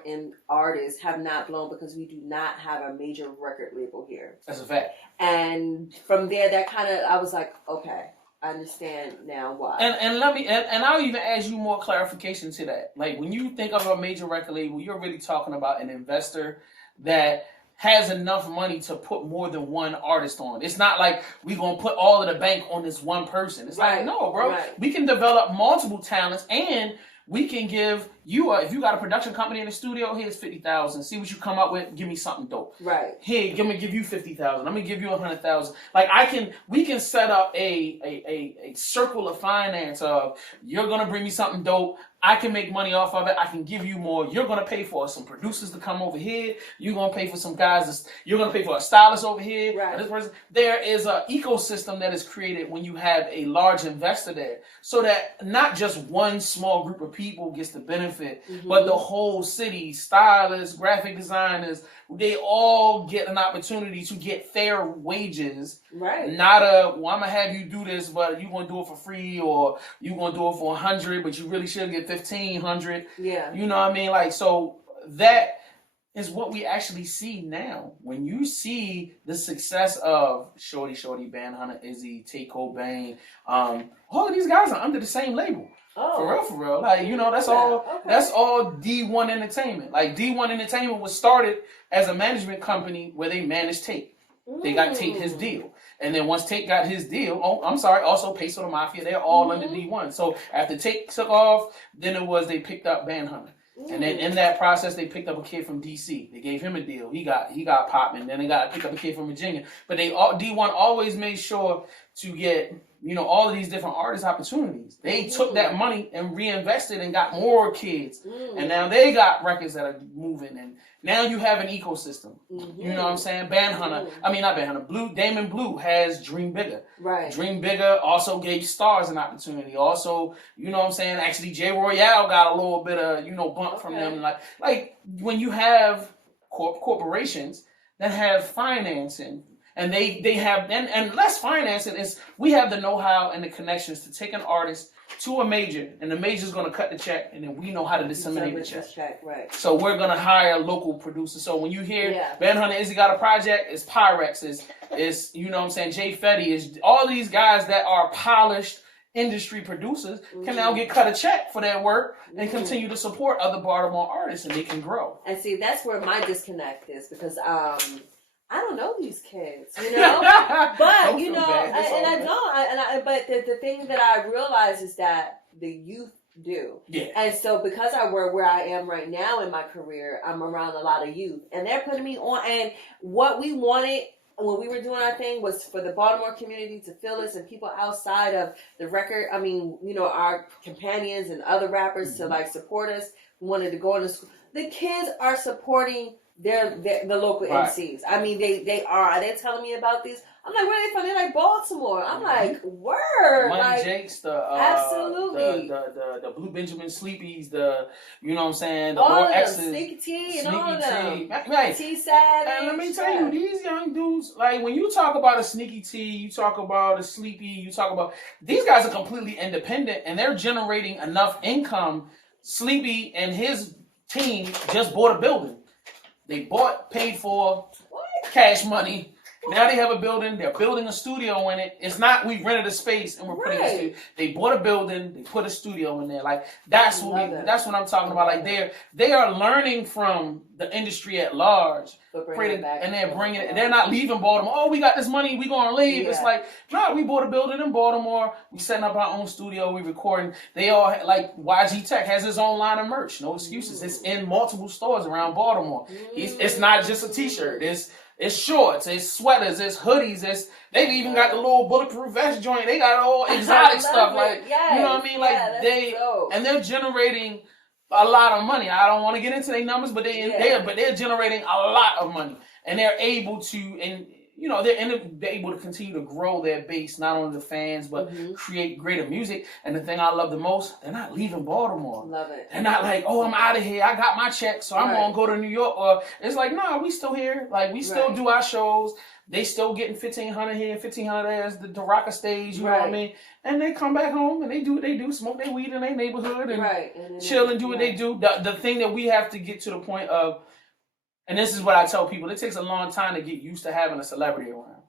artists have not blown because we do not have a major record label here. That's a fact. And from there, that kind of, I was like, okay, I understand now why. And let me, and I'll even ask you more clarification to that. Like, when you think of a major record label, you're really talking about an investor that has enough money to put more than one artist on. It's not like we're going to put all of the bank on this one person. It's like, no, bro. Right. We can develop multiple talents, and we can give you if you got a production company in the studio, here's $50,000. See what you come up with. Give me something dope. Right. Here, give you $50,000. I'm gonna give you $100,000. Like we can set up a circle of finance of, you're gonna bring me something dope. I can make money off of it. I can give you more. You're gonna pay for some producers to come over here. You're gonna pay for some guys. You're gonna pay for a stylist over here. Right. And this person. There is an ecosystem that is created when you have a large investor there, so that not just one small group of people gets the benefit, but the whole city, stylists, graphic designers, they all get an opportunity to get fair wages. Right. Not I'm gonna have you do this, but you gonna do it for free, or you gonna do it for $100, but you really should get $1,500. Yeah. You know what I mean? Like, so that is what we actually see now. When you see the success of Shorty, Band Hunter, Izzy, Tate Cobain, all of these guys are under the same label. Oh. For real. Like, that's all. Okay. That's all D1 Entertainment. Like, D1 Entertainment was started as a management company where they managed Tate. They got Tate his deal. And then once Tate got his deal, also Peso the Mafia, they're all under D1. So after Tate took off, then they picked up Band Hunter. And then in that process, they picked up a kid from DC. They gave him a deal. He got popping. Then they got to pick up a kid from Virginia. But D1 always made sure to get all of these different artist opportunities. They took that money and reinvested and got more kids. And now they got records that are moving. And now you have an ecosystem. You know what I'm saying? Damon Blue has Dream Bigger. Right. Dream Bigger also gave stars an opportunity. Also, you know what I'm saying? Actually, J Royale got a little bit of, bump from them. Like when you have corporations that have financing, and they have, and less financing, is we have the know-how and the connections to take an artist to a major, and the major's going to cut the check, and then we know how to disseminate the check. Right. So we're going to hire local producers. So when you hear Ben Hunter Izzy got a project, it's Pyrex, it's you know what I'm saying, Jay Fetty, is all these guys that are polished industry producers can now get cut a check for their work and continue to support other Baltimore artists, and they can grow. And see, that's where my disconnect is, because I don't know these kids, but but the thing that I realize is that the youth do. Yeah. And so because I work where I am right now in my career, I'm around a lot of youth, and they're putting me on. And what we wanted when we were doing our thing was for the Baltimore community to feel us, and people outside of the record. I mean, our companions and other rappers to support us. We wanted to go into school. The kids are supporting the local MCs. I mean, they are. They're telling me about these. I'm like, where are they from? They're like Baltimore. I'm like, word. Money Jakes, absolutely. The Blue Benjamin Sleepies, you know what I'm saying? The all Lord of X's, them, Sneaky T and all of them. Right. T-Savage. And let me tell you, these young dudes, like when you talk about a Sneaky T, you talk about a Sleepy, you talk about, these guys are completely independent, and they're generating enough income. Sleepy and his team just bought a building. They paid for cash money. Now they have a building. They're building a studio in it. It's not we rented a space and we're putting a studio. They bought a building. They put a studio in there. Like that's what I'm talking about. Like they are learning from the industry at large, and they're bringing it. They're not leaving Baltimore. Oh, we got this money. We gonna leave. Yeah. It's like no, we bought a building in Baltimore. We setting up our own studio. We recording. They all like YG Tech has his own line of merch. No excuses. It's in multiple stores around Baltimore. It's not just a T-shirt. It's shorts, it's sweaters, it's hoodies, they've even got the little bulletproof vest joint. They got all exotic stuff. Like, you know what I mean? Like they're generating a lot of money. I don't want to get into their numbers, but they're generating a lot of money, and they're able to they're able to continue to grow their base, not only the fans, but create greater music. And the thing I love the most, they're not leaving Baltimore. Love it. They're not like, oh, I'm out of here. I got my check, so I'm going to go to New York. Or it's like, nah, we still here. Like, we still do our shows. They still getting 1,500 here, 1,500 there, the rocker stage, you know what I mean? And they come back home and they do what they do, smoke their weed in their neighborhood and chill and do what they do. The thing that we have to get to the point of, and this is what I tell people, it takes a long time to get used to having a celebrity around.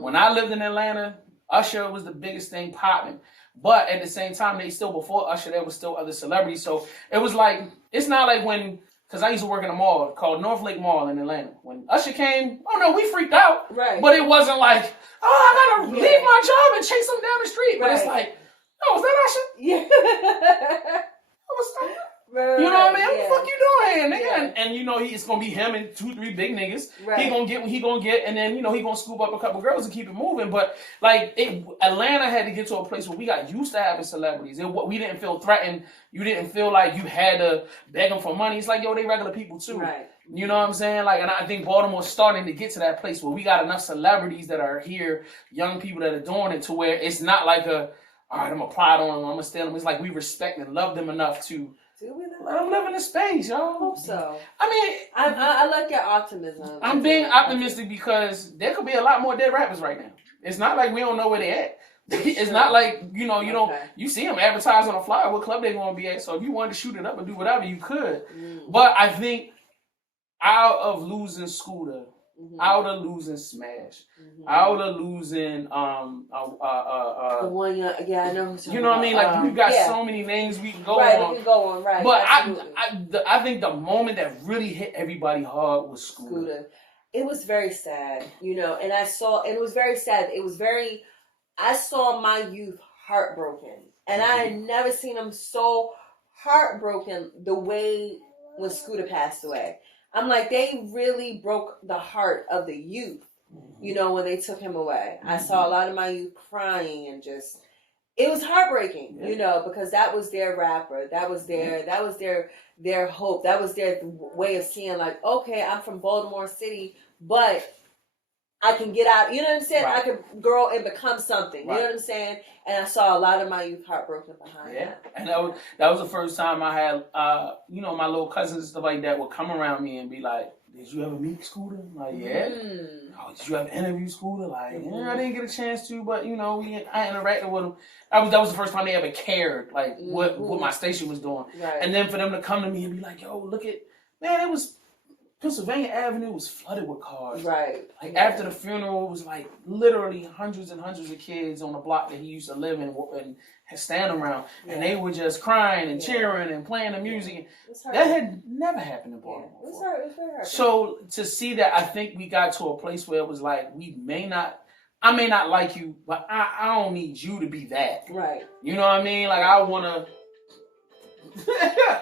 When I lived in Atlanta, Usher was the biggest thing popping. But at the same time, before Usher, there was still other celebrities. So it was like, it's not like when, because I used to work in a mall called North Lake Mall in Atlanta. When Usher came, oh no, we freaked out. Right. But it wasn't like, oh, I gotta leave my job and chase him down the street. But it's like, oh, is that Usher? Yeah. You know what I mean? What the fuck you doing, nigga? And it's gonna be him and 2-3 big niggas. Right. He gonna get what he gonna get, and then he gonna scoop up a couple girls and keep it moving. But like Atlanta had to get to a place where we got used to having celebrities. We didn't feel threatened. You didn't feel like you had to beg them for money. It's like, yo, they regular people too. Right. You know what I'm saying? Like, and I think Baltimore's starting to get to that place where we got enough celebrities that are here, young people that are doing it, to where it's not like all right, I'm gonna plot on them, I'm gonna steal them. It's like we respect and love them enough to. I'm living in space, y'all. I hope so. I mean, I like your optimism. I'm being optimistic because there could be a lot more dead rappers right now. It's not like we don't know where they at. It's not like you see them advertise on a flyer what club they gonna be at. So if you wanted to shoot it up and do whatever, you could. But I think out of losing Scooter, out of losing Smash, out of losing the one, I know. You know what I mean? Like we've got so many names we can go on. Right, we can go on. Right, but I think the moment that really hit everybody hard was Scooter. It was very sad, and it was very sad. I saw my youth heartbroken, and I had never seen them so heartbroken the way when Scooter passed away. I'm like, they really broke the heart of the youth, when they took him away. I saw a lot of my youth crying and just, it was heartbreaking, because that was their rapper. That was their hope. That was their way of seeing like, okay, I'm from Baltimore City, but I can get out, you know what I'm saying? Right. I can grow and become something, you know what I'm saying? And I saw a lot of my youth heartbroken behind that. And that was the first time I had, my little cousins and stuff like that would come around me and be like, did you ever meet Scooter? I'm like, yeah. Oh, did you ever interview Scooter? Like, I didn't get a chance to, but, I interacted with him. That was the first time they ever cared, like, what my station was doing. Right. And then for them to come to me and be like, yo, look at, man, it was... Pennsylvania Avenue was flooded with cars. Right. Like after the funeral, it was like literally hundreds and hundreds of kids on the block that he used to live in and stand around. Yeah. And they were just crying and cheering and playing the music. Yeah. That had never happened in Baltimore. Yeah. It was very hard. So to see that, I think we got to a place where it was like, I may not like you, but I don't need you to be that. Right. You know what I mean? Like I want to.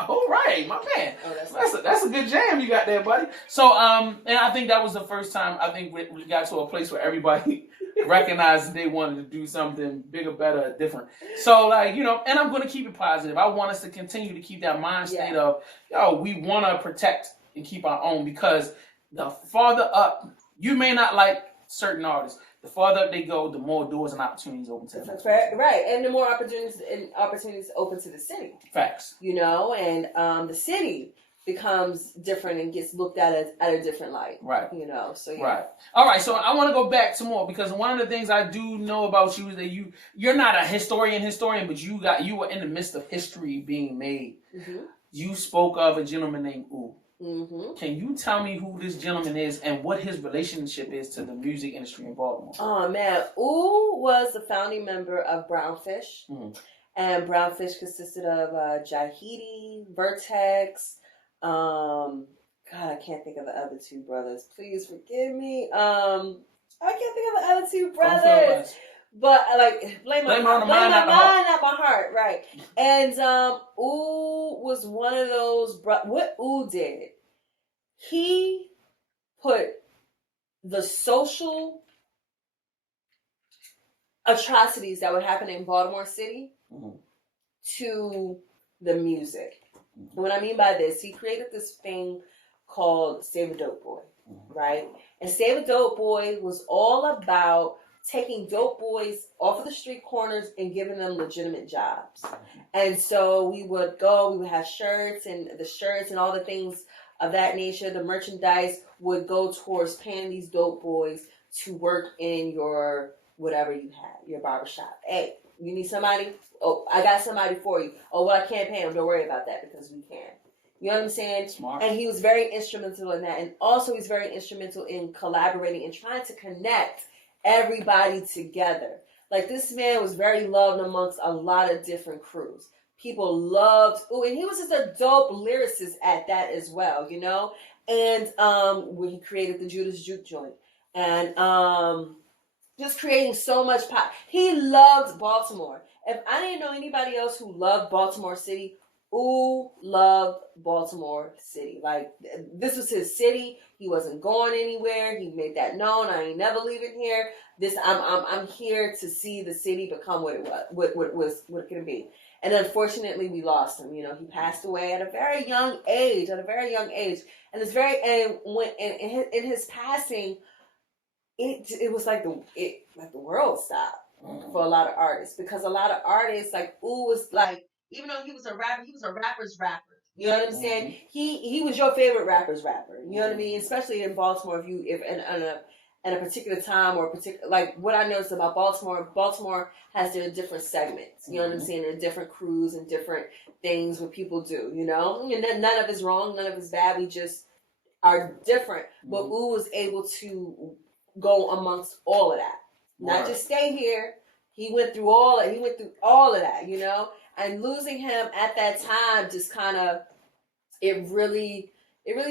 All right, my man. Oh, that's a good jam you got there, buddy. So, and I think that was the first time I think we got to a place where everybody recognized they wanted to do something bigger, better, different. So, like, and I'm going to keep it positive. I want us to continue to keep that mind state of, we want to protect and keep our own, because the farther up, you may not like certain artists. The farther up they go, the more doors and opportunities open to them. Right, and the more opportunities open to the city. Facts. And the city becomes different and gets looked at at a different light. Right. So yeah. Right. All right, so I want to go back some more, because one of the things I do know about you is that you're not a historian, but you were in the midst of history being made. Mm-hmm. You spoke of a gentleman named Ooh. Mm-hmm. Can you tell me who this gentleman is and what his relationship is to the music industry in Baltimore? Oh man, Ooh was the founding member of Brownfish, and Brownfish consisted of Jahidi, Vertex. God, I can't think of the other two brothers. Please forgive me. I can't think of the other two brothers. But blame my mind, not my heart, right? And Ooh was one of those. What Ooh did, he put the social atrocities that would happen in Baltimore City to the music. And what I mean by this, he created this thing called Save a Dope Boy, right? And Save a Dope Boy was all about taking dope boys off of the street corners and giving them legitimate jobs. And so we would have shirts, and the shirts and all the things of that nature, the merchandise would go towards paying these dope boys to work in your whatever you had, your barbershop. Hey, you need somebody? Oh, I got somebody for you. Oh, well, I can't pay him. Don't worry about that because we can. You know what I'm saying? Smart. And he was very instrumental in that. And also he's very instrumental in collaborating and trying to connect everybody together. Like, this man was very loved amongst a lot of different crews. People loved, and he was just a dope lyricist at that as well, you know? And when he created the Judas Juke joint. And just creating so much pop. He loved Baltimore. If I didn't know anybody else who loved Baltimore City, loved Baltimore City. Like, this was his city. He wasn't going anywhere. He made that known. I ain't never leaving here. I'm here to see the city become what it was, what it could be. And unfortunately, we lost him. You know, he passed away at a very young age. And in his passing, it was like the world stopped for a lot of artists, because a lot of artists was like, even though he was a rapper, he was a rapper's rapper. You know what I'm saying? He was your favorite rapper's rapper. You know what I mean? Especially in Baltimore, if in a particular time or like what I noticed about Baltimore has their different segments. You know what I'm saying? There are different crews and different things what people do. You know, and none of it's wrong, none of it's bad. We just are different. But was able to go amongst all of that, not just stay here. He went through all of that, you know. And losing him at that time just kind of, it really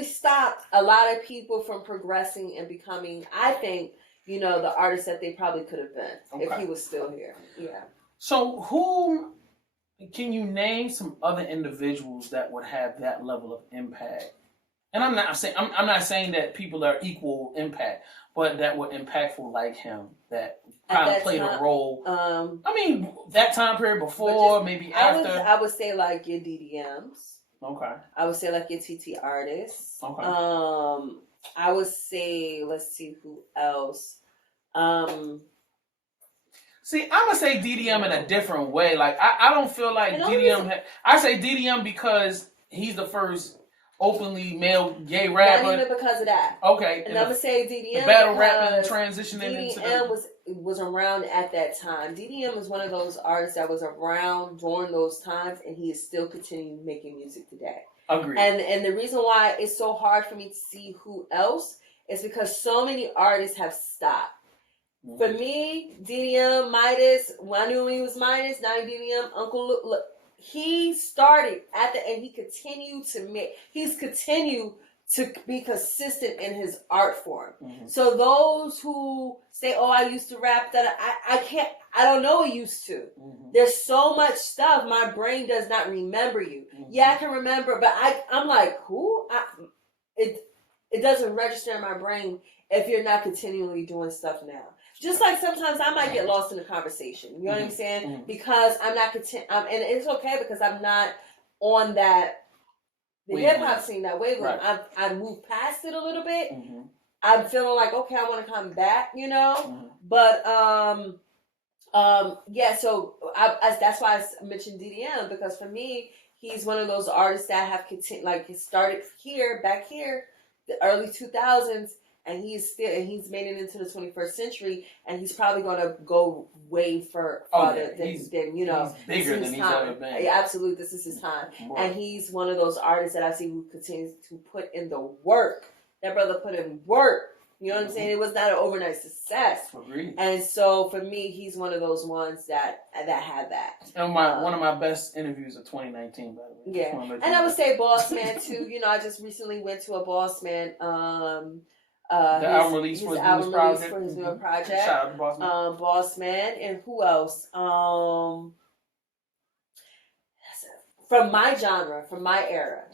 stopped a lot of people from progressing and becoming, I think, you know, the artists that they probably could have been if he was still here. Yeah. So who can you name some other individuals that would have that level of impact? And I'm not saying that people are equal impact, but that were impactful like him, that kind of played a role. I mean, that time period before, maybe after. I would say like your DDMs. Okay. I would say like your TT artists. Okay. I would say, let's see who else. See, I'm gonna say DDM in a different way. Like I don't feel like DDM. I say DDM because he's the first openly male gay rapper. Not even because of that. Okay. And I'm gonna say DDM. The battle rapping transitioning into DDM was around at that time. DDM was one of those artists that was around during those times, and he is still continuing making music today. Agreed. And the reason why it's so hard for me to see who else is because so many artists have stopped. For me, DDM, Midas, when I knew when he was Midas, now DDM, Uncle Luke, he started and he's continued to be consistent in his art form. So those who say, oh, I used to rap, that I don't know what used to. There's so much stuff, my brain does not remember you. Yeah, I can remember, but I'm like, who? It doesn't register in my brain if you're not continually doing stuff now. Just like sometimes I might get lost in a conversation. You know what I'm saying? Because I'm not and it's okay because I'm not on the hip hop scene, that wavelength. Right. I've moved past it a little bit. I'm feeling like, okay, I want to come back, you know? But yeah, so that's why I mentioned DDM, because for me, he's one of those artists that have continued, like, it started back here, the early 2000s. And he's made it into the 21st century, and he's probably going to go way farther than you know. He's bigger than he's ever been. Yeah, absolutely, this is his time, and he's one of those artists that I see who continues to put in the work. That brother put in work. You know what I'm saying? It was not an overnight success. Agreed. And so for me, he's one of those ones that had that. And one of my best interviews of 2019, by the way. Yeah, and I would say Boss Man too. You know, I just recently went to a Boss Man. The album release for his new project. Shout out to Boss Man. Boss Man, and who else? From my genre, from my era,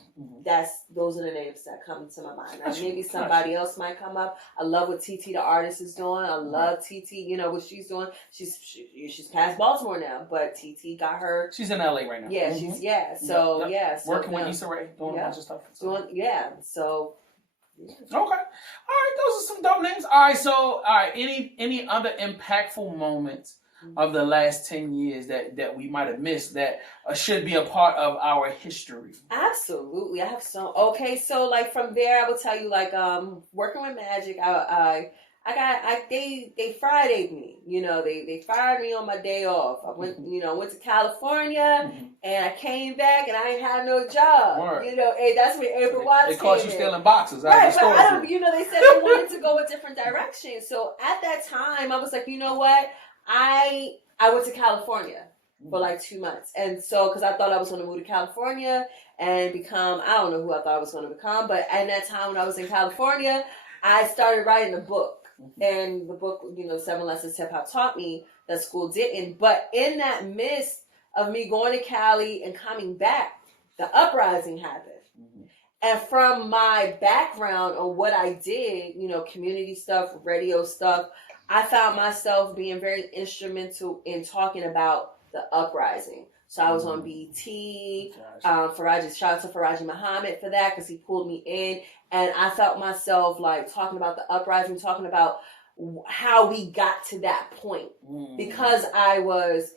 those are the names that come to my mind. Like maybe somebody else might come up. I love what TT the artist is doing. I love TT. You know what she's doing. She's past Baltimore now, but TT got her. She's in LA right now. Yeah, So working with Issa Rae, doing a bunch of stuff. So. Okay. All right, those are some dope names. All right, any other impactful moments of the last 10 years that we might have missed that should be a part of our history? Absolutely. I have so like from there I will tell you, like working with Magic, they Friday'd me. You know, they fired me on my day off. I went to California and I came back and I ain't had no job. Right. You know, that's when April Watts They caught you stealing boxes. Right, but I don't, they said they wanted to go a different direction. So at that time I was like, you know what? I went to California for like 2 months. And so, because I thought I was going to move to California and become, I don't know who I thought I was going to become, but at that time when I was in California, I started writing a book. And the book, 7 Lessons Hip Hop Taught Me, that school didn't. But in that midst of me going to Cali and coming back, the uprising happened. And from my background on what I did, community stuff, radio stuff, I found myself being very instrumental in talking about the uprising. So I was on BT, Faraji, shout out to Faraji Muhammad for that, because he pulled me in. And I felt myself like talking about the uprising, talking about how we got to that point. Because I was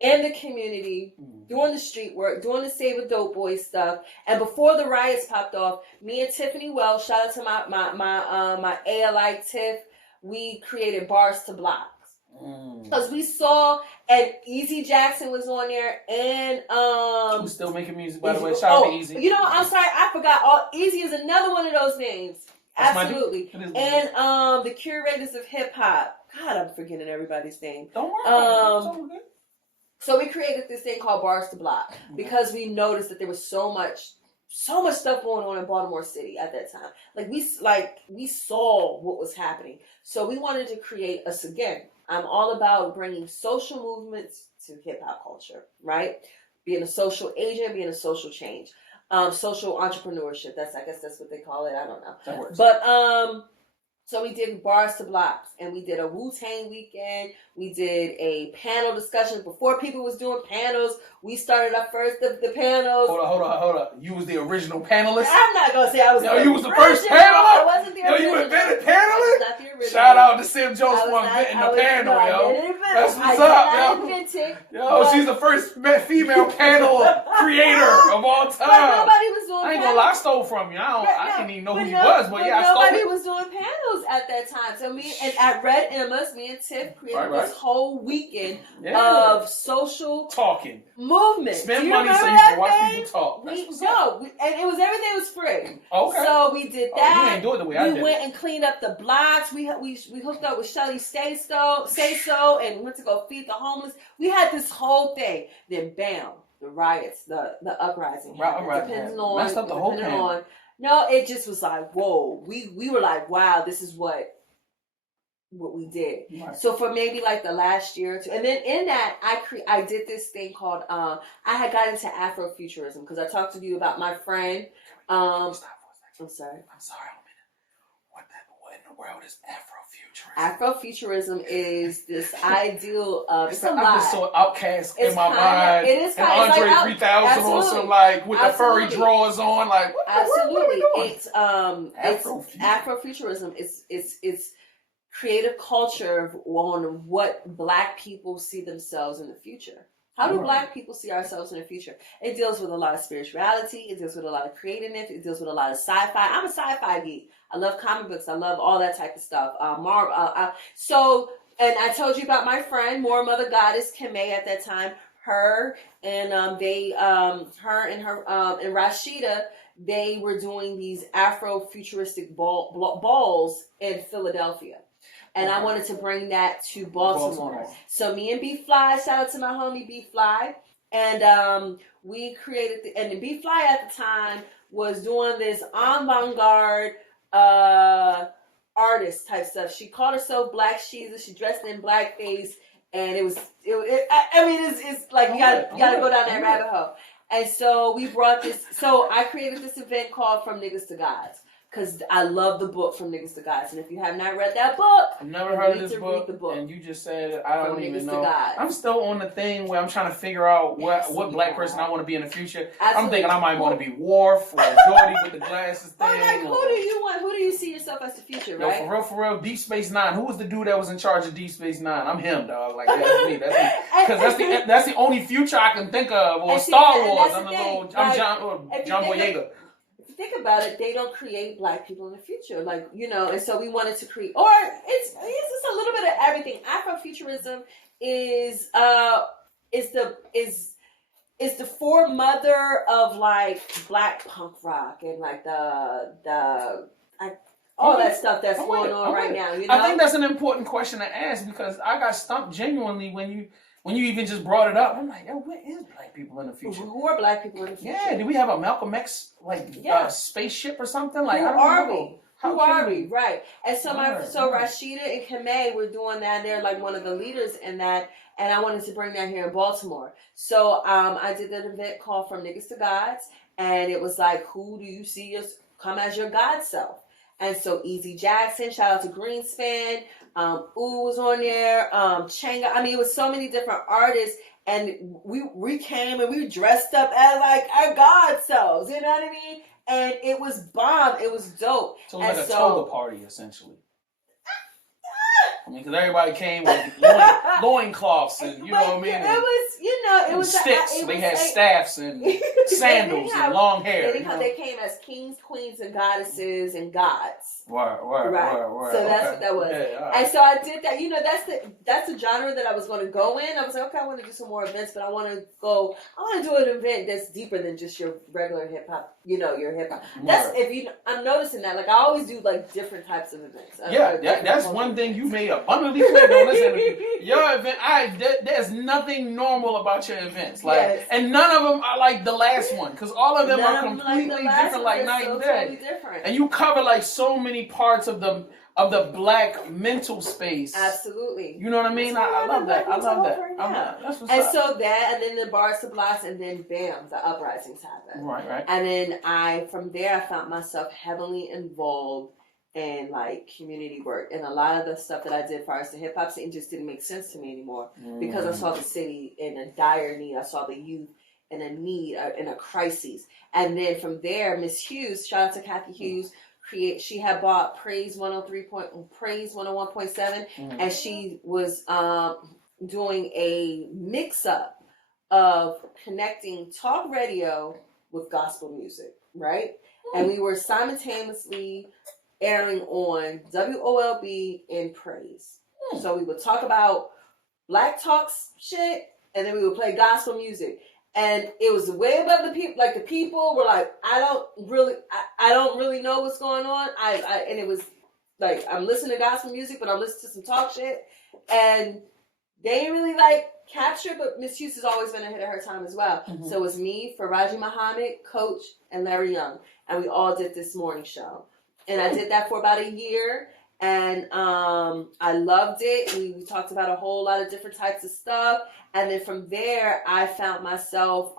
in the community, doing the street work, doing the Save a Dope Boy stuff. And before the riots popped off, me and Tiffany Wells, shout out to my ALI Tiff, we created Bars to Blocks. Because we saw, and Easy Jackson was on there, and who's still making music, by the way. Shout out to Easy. I'm sorry, I forgot. Easy is another one of those names. Absolutely. And the curators of hip hop. God, I'm forgetting everybody's name. Don't worry. So we created this thing called Bars to Block because we noticed that there was so much stuff going on in Baltimore City at that time. We saw what was happening. So we wanted to create us again. I'm all about bringing social movements to hip hop culture, right? Being a social agent, being a social change, social entrepreneurship. I guess that's what they call it. I don't know. That works. But so we did Bars to Blocks, and we did a Wu-Tang weekend. We did a panel discussion. Before people was doing panels, we started our first of the panels. Hold on. You was the original panelist? I'm not going to say I was you was the first panelist? I wasn't the original. You invented panelist? Not the original. Shout out to Civ Jones for inventing the panel, yo. That's what's up, yo. She's the first female panel creator of all time. But nobody was doing panels. I ain't gonna lie, I stole from you. I didn't even know who you was, but I stole. Nobody was doing panels at that time. So at Red Emma's, me and Tiff created this whole weekend of social talking movement. Spend money so you can watch people talk. And everything was free. Okay. So we did that. You ain't do it the way I did. We went and cleaned up the blocks. We hooked up with Shelly Say So, and went to go feed the homeless. We had this whole thing. Then bam, the riots, the uprising. Depending on messed up the whole thing. No, it just was like, whoa. We were like, wow, this is what we did. Right. So for maybe like the last year or two, and then in that I did this thing called I had got into Afrofuturism because I talked to you about my friend. Stop for a second. I'm sorry. What in the world is Afrofuturism? Afrofuturism is this ideal of it's a lie. I'm just so outcast in my mind. It is kind of Andre 3000 or some with the furry drawers on, like what? Absolutely, what it's Afrofuturism. It's creative culture on what Black people see themselves in the future. How do Black people see ourselves in the future? It deals with a lot of spirituality. It deals with a lot of creativeness. It deals with a lot of sci-fi. I'm a sci-fi geek. I love comic books. I love all that type of stuff. So, and I told you about my friend, More Mother Goddess Kime at that time. Her and Rashida, they were doing these Afro-futuristic balls in Philadelphia. And I wanted to bring that to Baltimore. So me and B Fly, shout out to my homie B Fly, and we created and the B Fly at the time was doing this avant-garde artist type stuff. She called herself Black Sheezer. She dressed in blackface, and it's like you gotta go down that rabbit hole. And so we brought this. So I created this event called From Niggas to Gods. Because I love the book From Niggas to Gods. And if you have not read that book, I've never heard of this book. And you just said, I don't even know. I'm still on the thing where I'm trying to figure out what black person I want to be in the future. Absolutely. I'm thinking I might want to be Worf or Jordy with the glasses thing. Like, who do you want? Who do you see yourself as the future, right? Yo, for real, Deep Space Nine. Who was the dude that was in charge of Deep Space Nine? I'm him, dog. Like, that's me. Because that's the only future I can think of. Or Star Wars. I'm John Boyega. Think about it, they don't create black people in the future, like, you know, and so we wanted to create, or it's just a little bit of everything. Afrofuturism is the foremother of like black punk rock and like all that stuff that's going on right now. You know, I think that's an important question to ask because I got stumped genuinely when you even just brought it up. I'm like, yo, where is black people in the future? Who are black people in the future? Yeah, do we have a Malcolm X spaceship or something? Like, who are we? Who are we? Right. And so Rashida and Kamei were doing that. They're like one of the leaders in that. And I wanted to bring that here in Baltimore. So I did an event called From Niggas to Gods. And it was like, who do you see come as your God self? And so Easy Jackson, shout out to Greenspan, Ooh was on there, Changa. I mean, it was so many different artists. And we came and we dressed up as like our God selves. You know what I mean? And it was bomb. It was dope. So it was like a toga party, essentially. I mean, because everybody came with loincloths and, you know what I mean? It was sticks. They had staffs and sandals and long hair. They came as kings, queens, and goddesses and gods. Right. So that's what that was. Yeah, and so I did that. You know, that's the genre that I was going to go in. I was like, okay, I want to do some more events, but I want to do an event that's deeper than just your regular hip hop. You know, your hip hop. I'm noticing that. Like I always do like different types of events. That's one thing you made abundantly clear. Don't listen. Your event, there's nothing normal about your events. Like, yes. And none of them are like the last one because all of them are completely different, like night and day. Totally and you cover like so many parts of the black mental space. Absolutely. You know what I mean? I love that. I love that. That's what's up. So that, and then the Bars to Blast, and then bam, the uprisings happened. Right. And then from there, I found myself heavily involved in like community work, and a lot of the stuff that I did as far as the hip hop scene just didn't make sense to me anymore because I saw the city in a dire need. I saw the youth in a need, in a crisis. And then from there, Miss Hughes, shout out to Kathy Hughes, she had bought Praise 101.7, and she was doing a mix-up of connecting talk radio with gospel music, right? And we were simultaneously airing on WOLB and Praise. So we would talk about Black Talks shit, and then we would play gospel music. And it was way above the people. Like the people were like, I don't really know what's going on. And it was like, I'm listening to gospel music, but I'm listening to some talk shit. And they didn't really like capture, but Miss Hughes has always been ahead of her time as well. Mm-hmm. So it was me, Faraji Muhammad, Coach, and Larry Young. And we all did this morning show. And I did that for about a year. And I loved it. We talked about a whole lot of different types of stuff. And then from there, I found myself,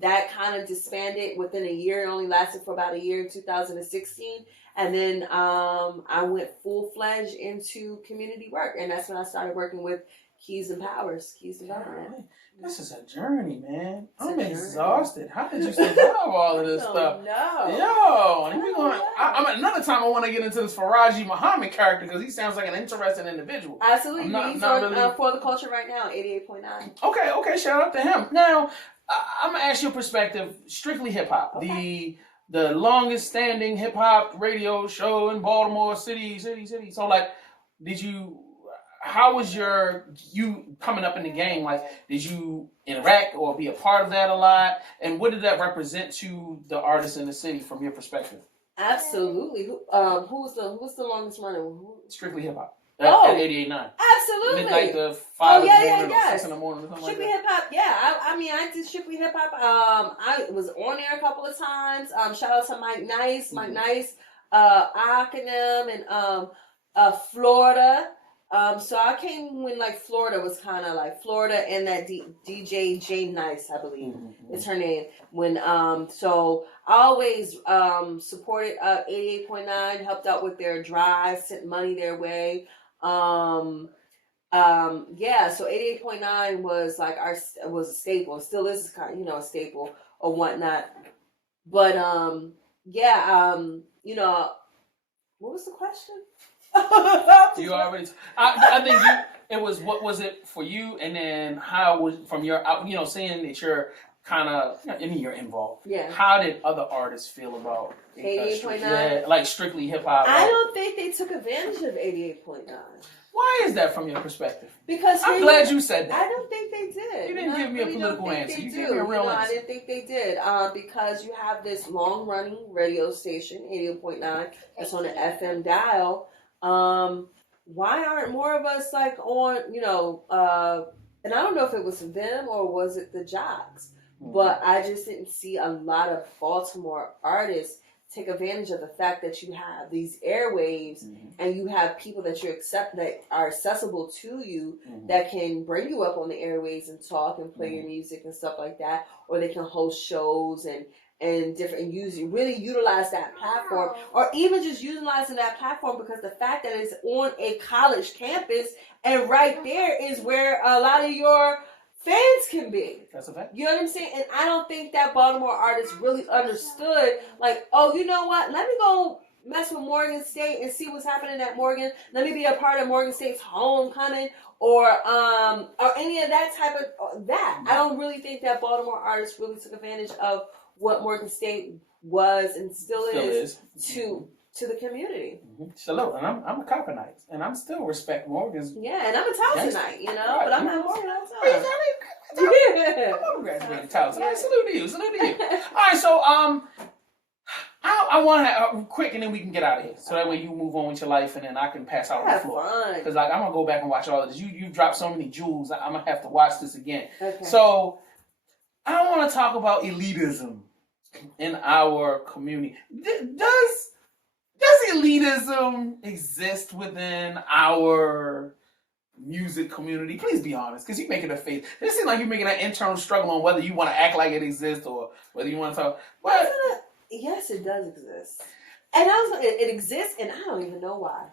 that kind of disbanded within a year. It only lasted for about a year in 2016. And then I went full-fledged into community work. And that's when I started working with Keys and Development. This is a journey, man. I'm exhausted. How did you survive all of this stuff? No. Another time I want to get into this Faraji Muhammad character because he sounds like an interesting individual. Absolutely. He's on For the Culture right now, 88.9. Okay. Shout out to him. Now, I'm going to ask your perspective, strictly hip-hop. Okay. The longest standing hip-hop radio show in Baltimore City. So, like, how was you coming up in the game? Like, did you interact or be a part of that a lot? And what did that represent to the artists in the city from your perspective? Absolutely. Who was the longest running? Strictly Hip Hop. At 88.9. Absolutely. Midnight to 5 in the morning or 6 in the morning or something Strictly like that. Hip Hop, yeah. I did Strictly Hip Hop. I was on there a couple of times. Shout out to Mike Nice, Ak and them, and Florida. So I came when like Florida was kind of like Florida and that DJ J Nice, I believe is her name. When so I always supported 88.9, helped out with their drive, sent money their way. Yeah, so 88.9 was like was a staple, still is kind of, a staple or whatnot. But yeah, what was the question? You already. I think it was what was it for you, and then how was from your seeing that you're kind of you're involved. Yeah. How did other artists feel about 88.9? Yeah, like strictly hip hop. I don't think they took advantage of 88.9. Why is that from your perspective? Because I'm glad you said that. I don't think they did. You didn't give me a political answer. You gave me a real answer. I didn't think they did. Because you have this long running radio station, 88.9, that's on an FM dial. Why aren't more of us like on, and I don't know if it was them or was it the jocks, but I just didn't see a lot of Baltimore artists take advantage of the fact that you have these airwaves and you have people that that are accessible to you that can bring you up on the airwaves and talk and play your music and stuff like that, or they can host shows and different really utilize that platform, or even just utilizing that platform because the fact that it's on a college campus and right there is where a lot of your fans can be. That's a fact. You know what I'm saying? And I don't think that Baltimore artists really understood, like, oh, you know what? Let me go mess with Morgan State and see what's happening at Morgan. Let me be a part of Morgan State's homecoming or any of that type of that. I don't really think that Baltimore artists really took advantage of what Morgan State was and still is to the community. Salute, and I'm a Copperknight, and I'm still respect Morgan's. Yeah, and I'm a Towsonite, but I'm not Morgan all the time. I'm graduated Towson. Yeah. Salute to you. All right, so I want to quick, and then we can get out of here, so that way you move on with your life, and then I can pass out on the floor. Because like I'm gonna go back and watch all of this. You dropped so many jewels. I'm gonna have to watch this again. Okay. So I want to talk about elitism in our community. Does elitism exist within our music community? Please be honest, because you're making a face. It seems like you're making an internal struggle on whether you want to act like it exists or whether you want to talk. But yes, it does exist. And it exists, and I don't even know why.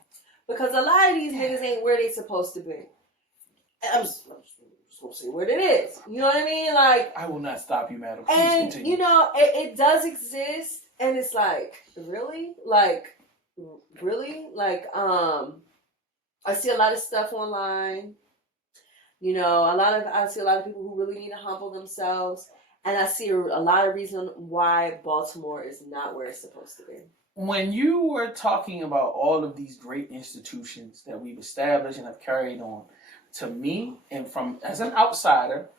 Because a lot of these niggas ain't where they supposed to be. And I'm just supposed to say what it is. You know what I mean? Like, I will not stop you, madam. Please continue. It does exist, and it's like, really? Like, I see a lot of stuff online. I see a lot of people who really need to humble themselves, and I see a lot of reason why Baltimore is not where it's supposed to be. When you were talking about all of these great institutions that we've established and have carried on, to me, and from as an outsider,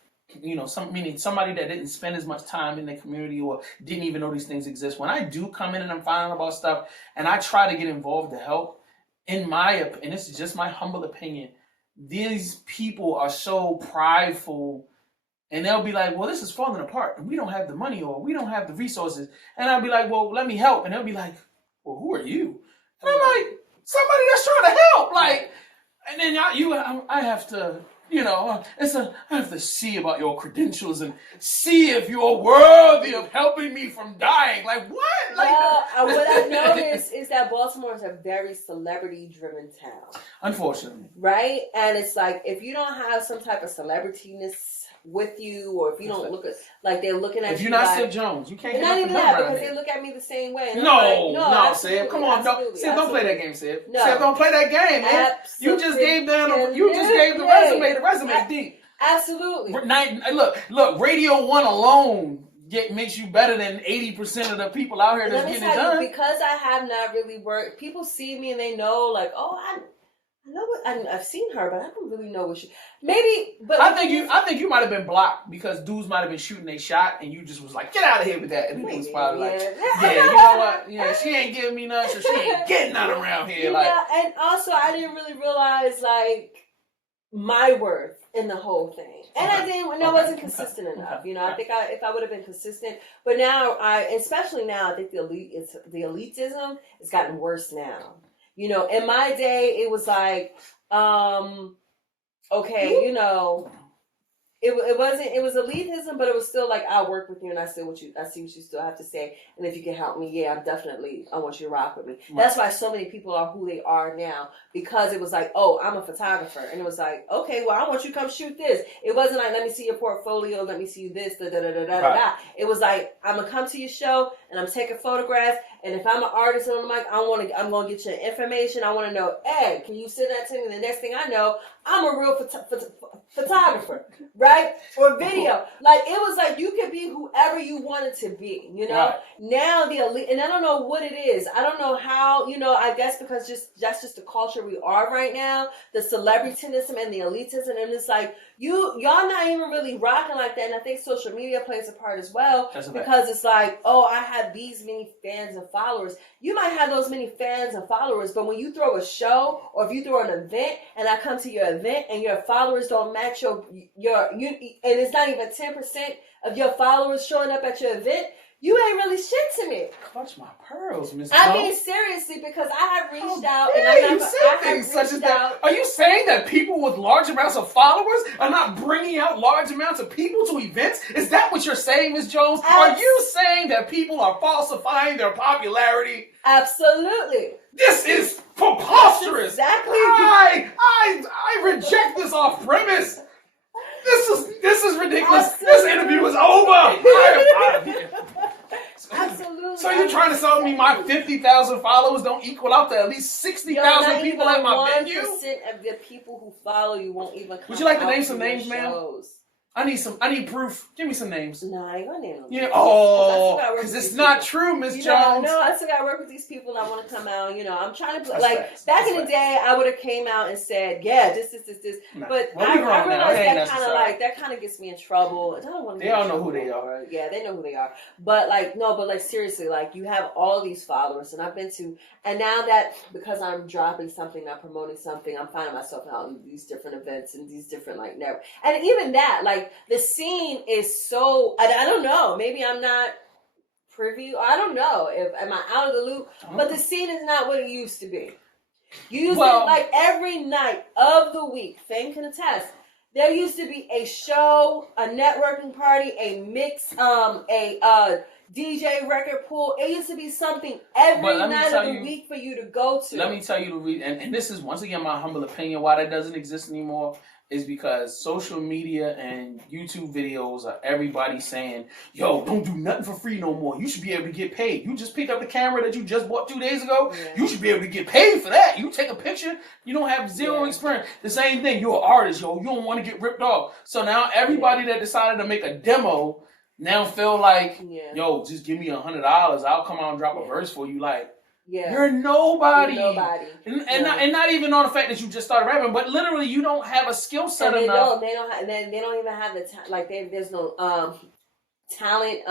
meaning somebody that didn't spend as much time in the community or didn't even know these things exist. When I do come in and I'm finding out about stuff and I try to get involved to help, and this is just my humble opinion, these people are so prideful and they'll be like, well, this is falling apart and we don't have the money or we don't have the resources. And I'll be like, well, let me help. And they'll be like, well, who are you? And I'm like, somebody that's trying to help. Like, and then I have to, I have to see about your credentials and see if you're worthy of helping me from dying. Like, what? Like, what I've noticed is that Baltimore is a very celebrity-driven town. Unfortunately. Right? And it's like, if you don't have some type of celebrityness with you, or if you don't look at, like, they're looking at you. If you're not Civ Jones, you can't get not even that, because they look at me the same way. No, Civ, come on, Civ, don't play that game, Civ. No. Civ, don't play that game, man. You just gave the resume. The resume deep. Absolutely. Look, Radio 1 alone makes you better than 80% of the people out here that's getting it done. Because I have not really worked, people see me and they know, like, oh, I know what I've seen her, but I don't really know what she. Maybe, but I think you might have been blocked because dudes might have been shooting a shot, and you just was like, get out of here with that. And he was probably like, yeah, you know what? Yeah, she ain't giving me none, so she ain't getting none around here. And also I didn't really realize like my worth in the whole thing, and I wasn't consistent enough. I think if I would have been consistent, but now especially now, I think the elitism has gotten worse now. In my day, it was like, okay, you know, it wasn't, it was elitism, but it was still like, I'll work with you and I see what you still have to say. And if you can help me, I want you to rock with me. Right. That's why so many people are who they are now, because it was like, oh, I'm a photographer. And it was like, okay, well, I want you to come shoot this. It wasn't like, let me see your portfolio, let me see this, da. It was like, I'm going to come to your show and I'm taking photographs. And if I'm an artist on the mic, I'm going to get your information. I want to know, hey, can you send that to me? The next thing I know, I'm a real photographer, right? Or video. Like, it was like you could be whoever you wanted to be, you know? Right. Now the elite, and I don't know what it is. I don't know how, you know, I guess because that's just the culture we are right now, the celebrityism and the elitism. And it's like, y'all not even really rocking like that. And I think social media plays a part as well, because it's like, oh, I have these many fans and followers. You might have those many fans and followers, but when you throw a show or if you throw an event and I come to your event and your followers don't match and it's not even 10% of your followers showing up at your event, you ain't really shit to me. Clutch my pearls, Miss I mean, seriously, because I have reached out and I have reached out. Are you saying that people with large amounts of followers are not bringing out large amounts of people to events? Is that what you're saying, Ms. Jones? Are you saying that people are falsifying their popularity? Absolutely. This is preposterous. Exactly. I reject this off premise. This is ridiculous. Absolutely. This interview is over. I am out of here. Absolutely. So you're trying to tell me my 50,000 followers don't equal out to at least 60,000 people at my venue? 1% of the people who follow you won't even come. Would you like to name some names, shows. ma'am? I need proof. Give me some names. No, I ain't gonna name them. Yeah. Oh, because it's not true, Miss Jones. No, I still gotta work with these people and I want to come out. You know, I'm trying to back in the day, I would have came out and said, yeah, this. No. But I realized that kind of gets me in trouble. I don't want to. They all know who they are. Yeah, they know who they are. But seriously, like, you have all these followers, and I've been to, and now that because I'm dropping something, I'm promoting something, I'm finding myself out in these different events and these different and even that, like, the scene is so, I don't know, maybe I'm not privy, I don't know if am I out of the loop, but the scene is not what it used to be. You used to, like, every night of the week, Fame can attest, there used to be a show, a networking party, a mix, a DJ record pool. It used to be something every night of the week for you to go to. Let me tell you the reason, and this is once again my humble opinion why that doesn't exist anymore, is because social media and YouTube videos are everybody saying, yo, don't do nothing for free no more. You should be able to get paid. You just picked up the camera that you just bought 2 days ago. Yeah. You should be able to get paid for that. You take a picture, you don't have zero experience. The same thing, you're an artist, yo. You don't want to get ripped off. So now everybody that decided to make a demo now feel like, yo, just give me $100. I'll come out and drop a verse for you. Like, you're nobody. And not even on the fact that you just started rapping, but literally you don't have a skill set enough. They don't even have the there's no talent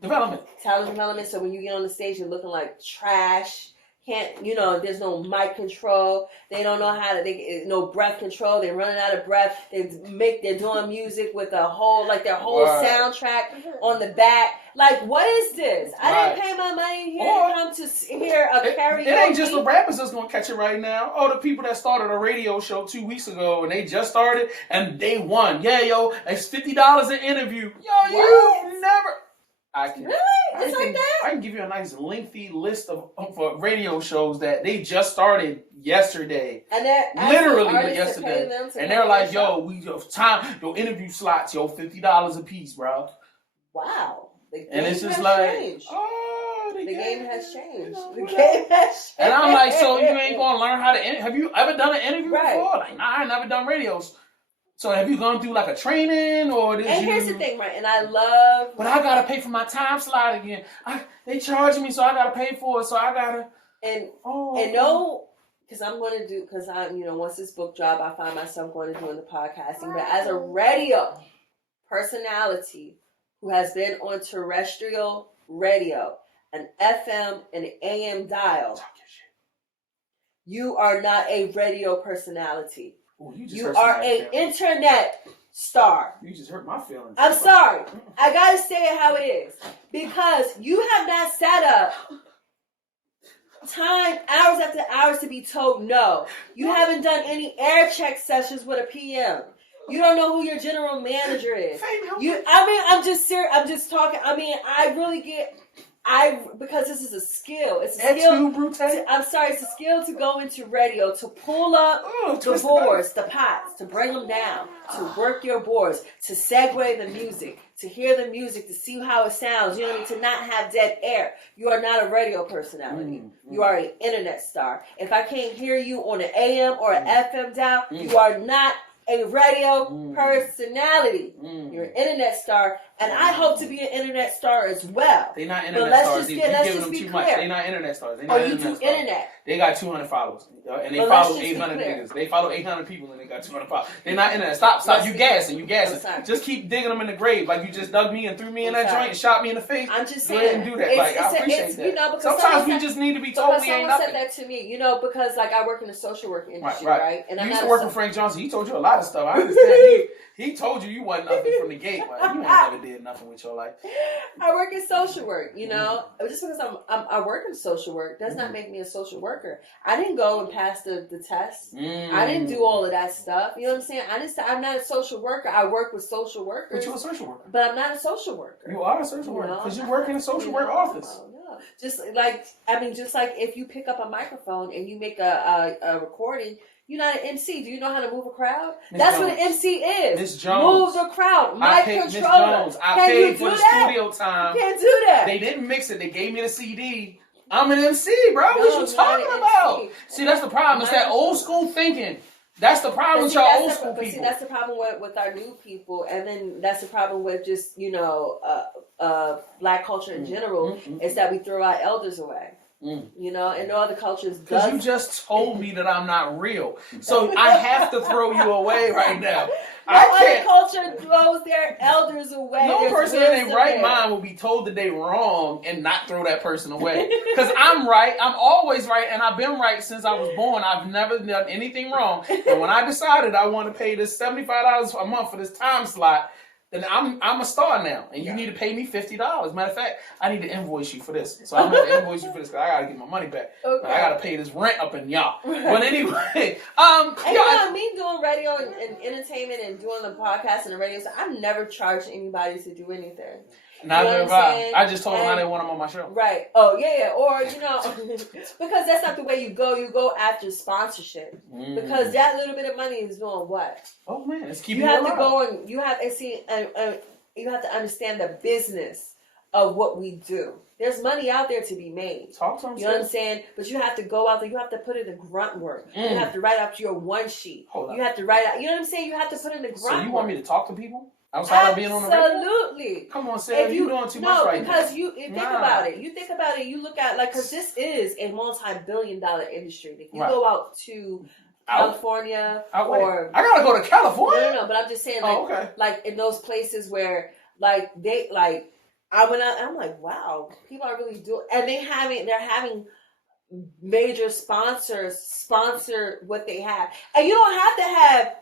development. So when you get on the stage, you're looking like trash. There's no mic control. They don't know how to, no breath control. They're running out of breath. They're doing music with their whole soundtrack on the back. Like, what is this? I didn't pay my money here to come to hear a karaoke. It ain't just the rappers that's going to catch it right now. Oh, the people that started a radio show 2 weeks ago and they just started and they won. Yeah, yo, it's $50 an interview. Yo, you never... Really? It's like that? I can give you a nice lengthy list of for radio shows that they just started yesterday. And they're literally yesterday. And they're like, yo, your interview slots, yo, $50 a piece, bro. Wow. And it's just like, changed. The game has changed. And I'm like, so you ain't gonna learn how to have you ever done an interview before? Like, nah, I never done radios. So have you gone through like a training or here's the thing, right? And I love... But I gotta pay for my time slot again. They charging me, so I gotta pay for it. So I gotta... because I'm going to do... Because once this book drop, I find myself going to doing the podcasting. But as a radio personality who has been on terrestrial radio, an FM and AM dial, you are not a radio personality. Ooh, you are an internet star. You just hurt my feelings. I'm sorry. I gotta say it how it is. Because you have not sat up time, hours after hours, to be told no. You haven't done any air check sessions with a PM. You don't know who your general manager is. I'm just serious. I'm just talking. I really get. Because this is a skill. It's a skill. I'm sorry, it's a skill to go into radio, to pull up the boards, the pots, to bring them down, to work your boards, to segue the music, to hear the music, to see how it sounds. You know what I mean? To not have dead air. You are not a radio personality. You are an internet star. If I can't hear you on an AM or an FM dial, you are not a radio personality. You're an internet star, and I hope to be an internet star as well. They're not internet stars. You're giving them too much. They're not internet stars. You do internet. They got 200 followers, and they follow 800 niggas. They follow 800 people, and they got 200 followers. They're not internet. Stop. You gassing. Just keep digging them in the grave, like you just dug me and threw me in that joint and shot me in the face. I'm just saying. Go ahead and do that. I appreciate that. Because sometimes we just need to be told we ain't nothing. Someone said that to me, because like I work in the social work industry, right? And you used to work with Frank Johnson. He told you a lot of stuff. I understand. He told you wasn't nothing from the gate. Like, you ain't never did nothing with your life. I work in social work, Just because I work in social work does not make me a social worker. I didn't go and pass the test. I didn't do all of that stuff. You know what I'm saying? I'm not a social worker. I work with social workers. But you're a social worker. But I'm not a social worker. You are a social worker because you work in a social work office. No. Just like if you pick up a microphone and you make a recording. You're not an MC. Do you know how to move a crowd? That's what an MC is. Miss Jones. Move the crowd. Mic controller. Miss Jones. I paid for the studio time. You can't do that. They didn't mix it. They gave me the CD. I'm an MC, bro. What you talking about? See, that's the problem. It's that old school thinking. That's the problem with y'all old school people. See, that's the problem with our new people, and then that's the problem with just black culture in general is that we throw our elders away. In no other cultures. Because you just told me that I'm not real, so I have to throw you away right now. Other culture throws their elders away. No person in their right mind will be told that they wrong and not throw that person away. Because I'm right. I'm always right, and I've been right since I was born. I've never done anything wrong. And when I decided I want to pay this $75 a month for this time slot, then I'm a star now, and you need to pay me $50. Matter of fact, I need to invoice you for this. So I'm going to invoice you for this because I got to get my money back. Okay. I got to pay this rent up in y'all. But anyway, me doing radio and entertainment and doing the podcast and the radio, so I've never charged anybody to do anything. Neither have I. I just told them I didn't want them on my show. Right. Oh, yeah. Or, because that's not the way you go. You go after sponsorship. Because that little bit of money is doing what? Oh, man. It's keeping you have to go and you have to understand the business of what we do. There's money out there to be made. Talk to them. You know what I'm saying? But you have to go out there. You have to put in the grunt work. You have to write out your one sheet. You have to write out. You know what I'm saying? You have to put in the grunt work. So you want me to talk to people? Outside of being on the radio? Absolutely. Come on, Sam. You're doing too much right now. No, because you think about it. You think about it. You look at, because this is a multi-billion-dollar industry. If you go out to California or... I got to go to California? No, but I'm just saying, like in those places where, I went out, and I'm like, wow, people are really doing... And they're having major sponsors sponsor what they have. And you don't have to have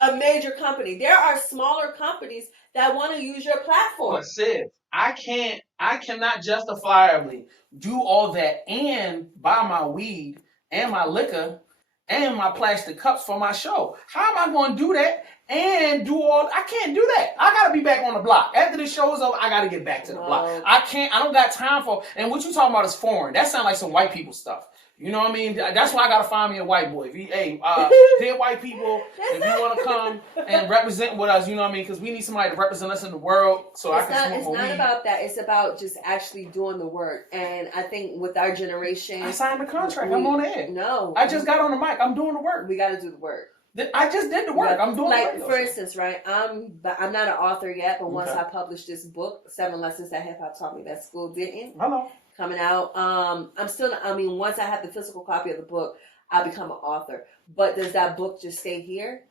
a major company. There are smaller companies that want to use your platform. But Civ, I cannot justifiably do all that and buy my weed and my liquor and my plastic cups for my show. How am I going to do that and do all? I can't do that. I got to be back on the block. After the show is over, I got to get back to the block. I don't got time for, and what you talking about is foreign. That sounds like some white people stuff. You know what I mean? That's why I gotta find me a white boy. Dear white people, if you want to come and represent with us, you know what I mean? Because we need somebody to represent us in the world, so I can smoke my weed. It's not about that. It's about just actually doing the work. And I think with our generation, I signed the contract. I'm on air. No, I just got on the mic. I'm doing the work. We got to do the work. I just did the work. I'm doing the work. For instance, right? I'm not an author yet, but once I publish this book, 7 Lessons That Hip Hop Taught Me That School Didn't. Hello. Coming out. Once I have the physical copy of the book, I'll become an author. But does that book just stay here?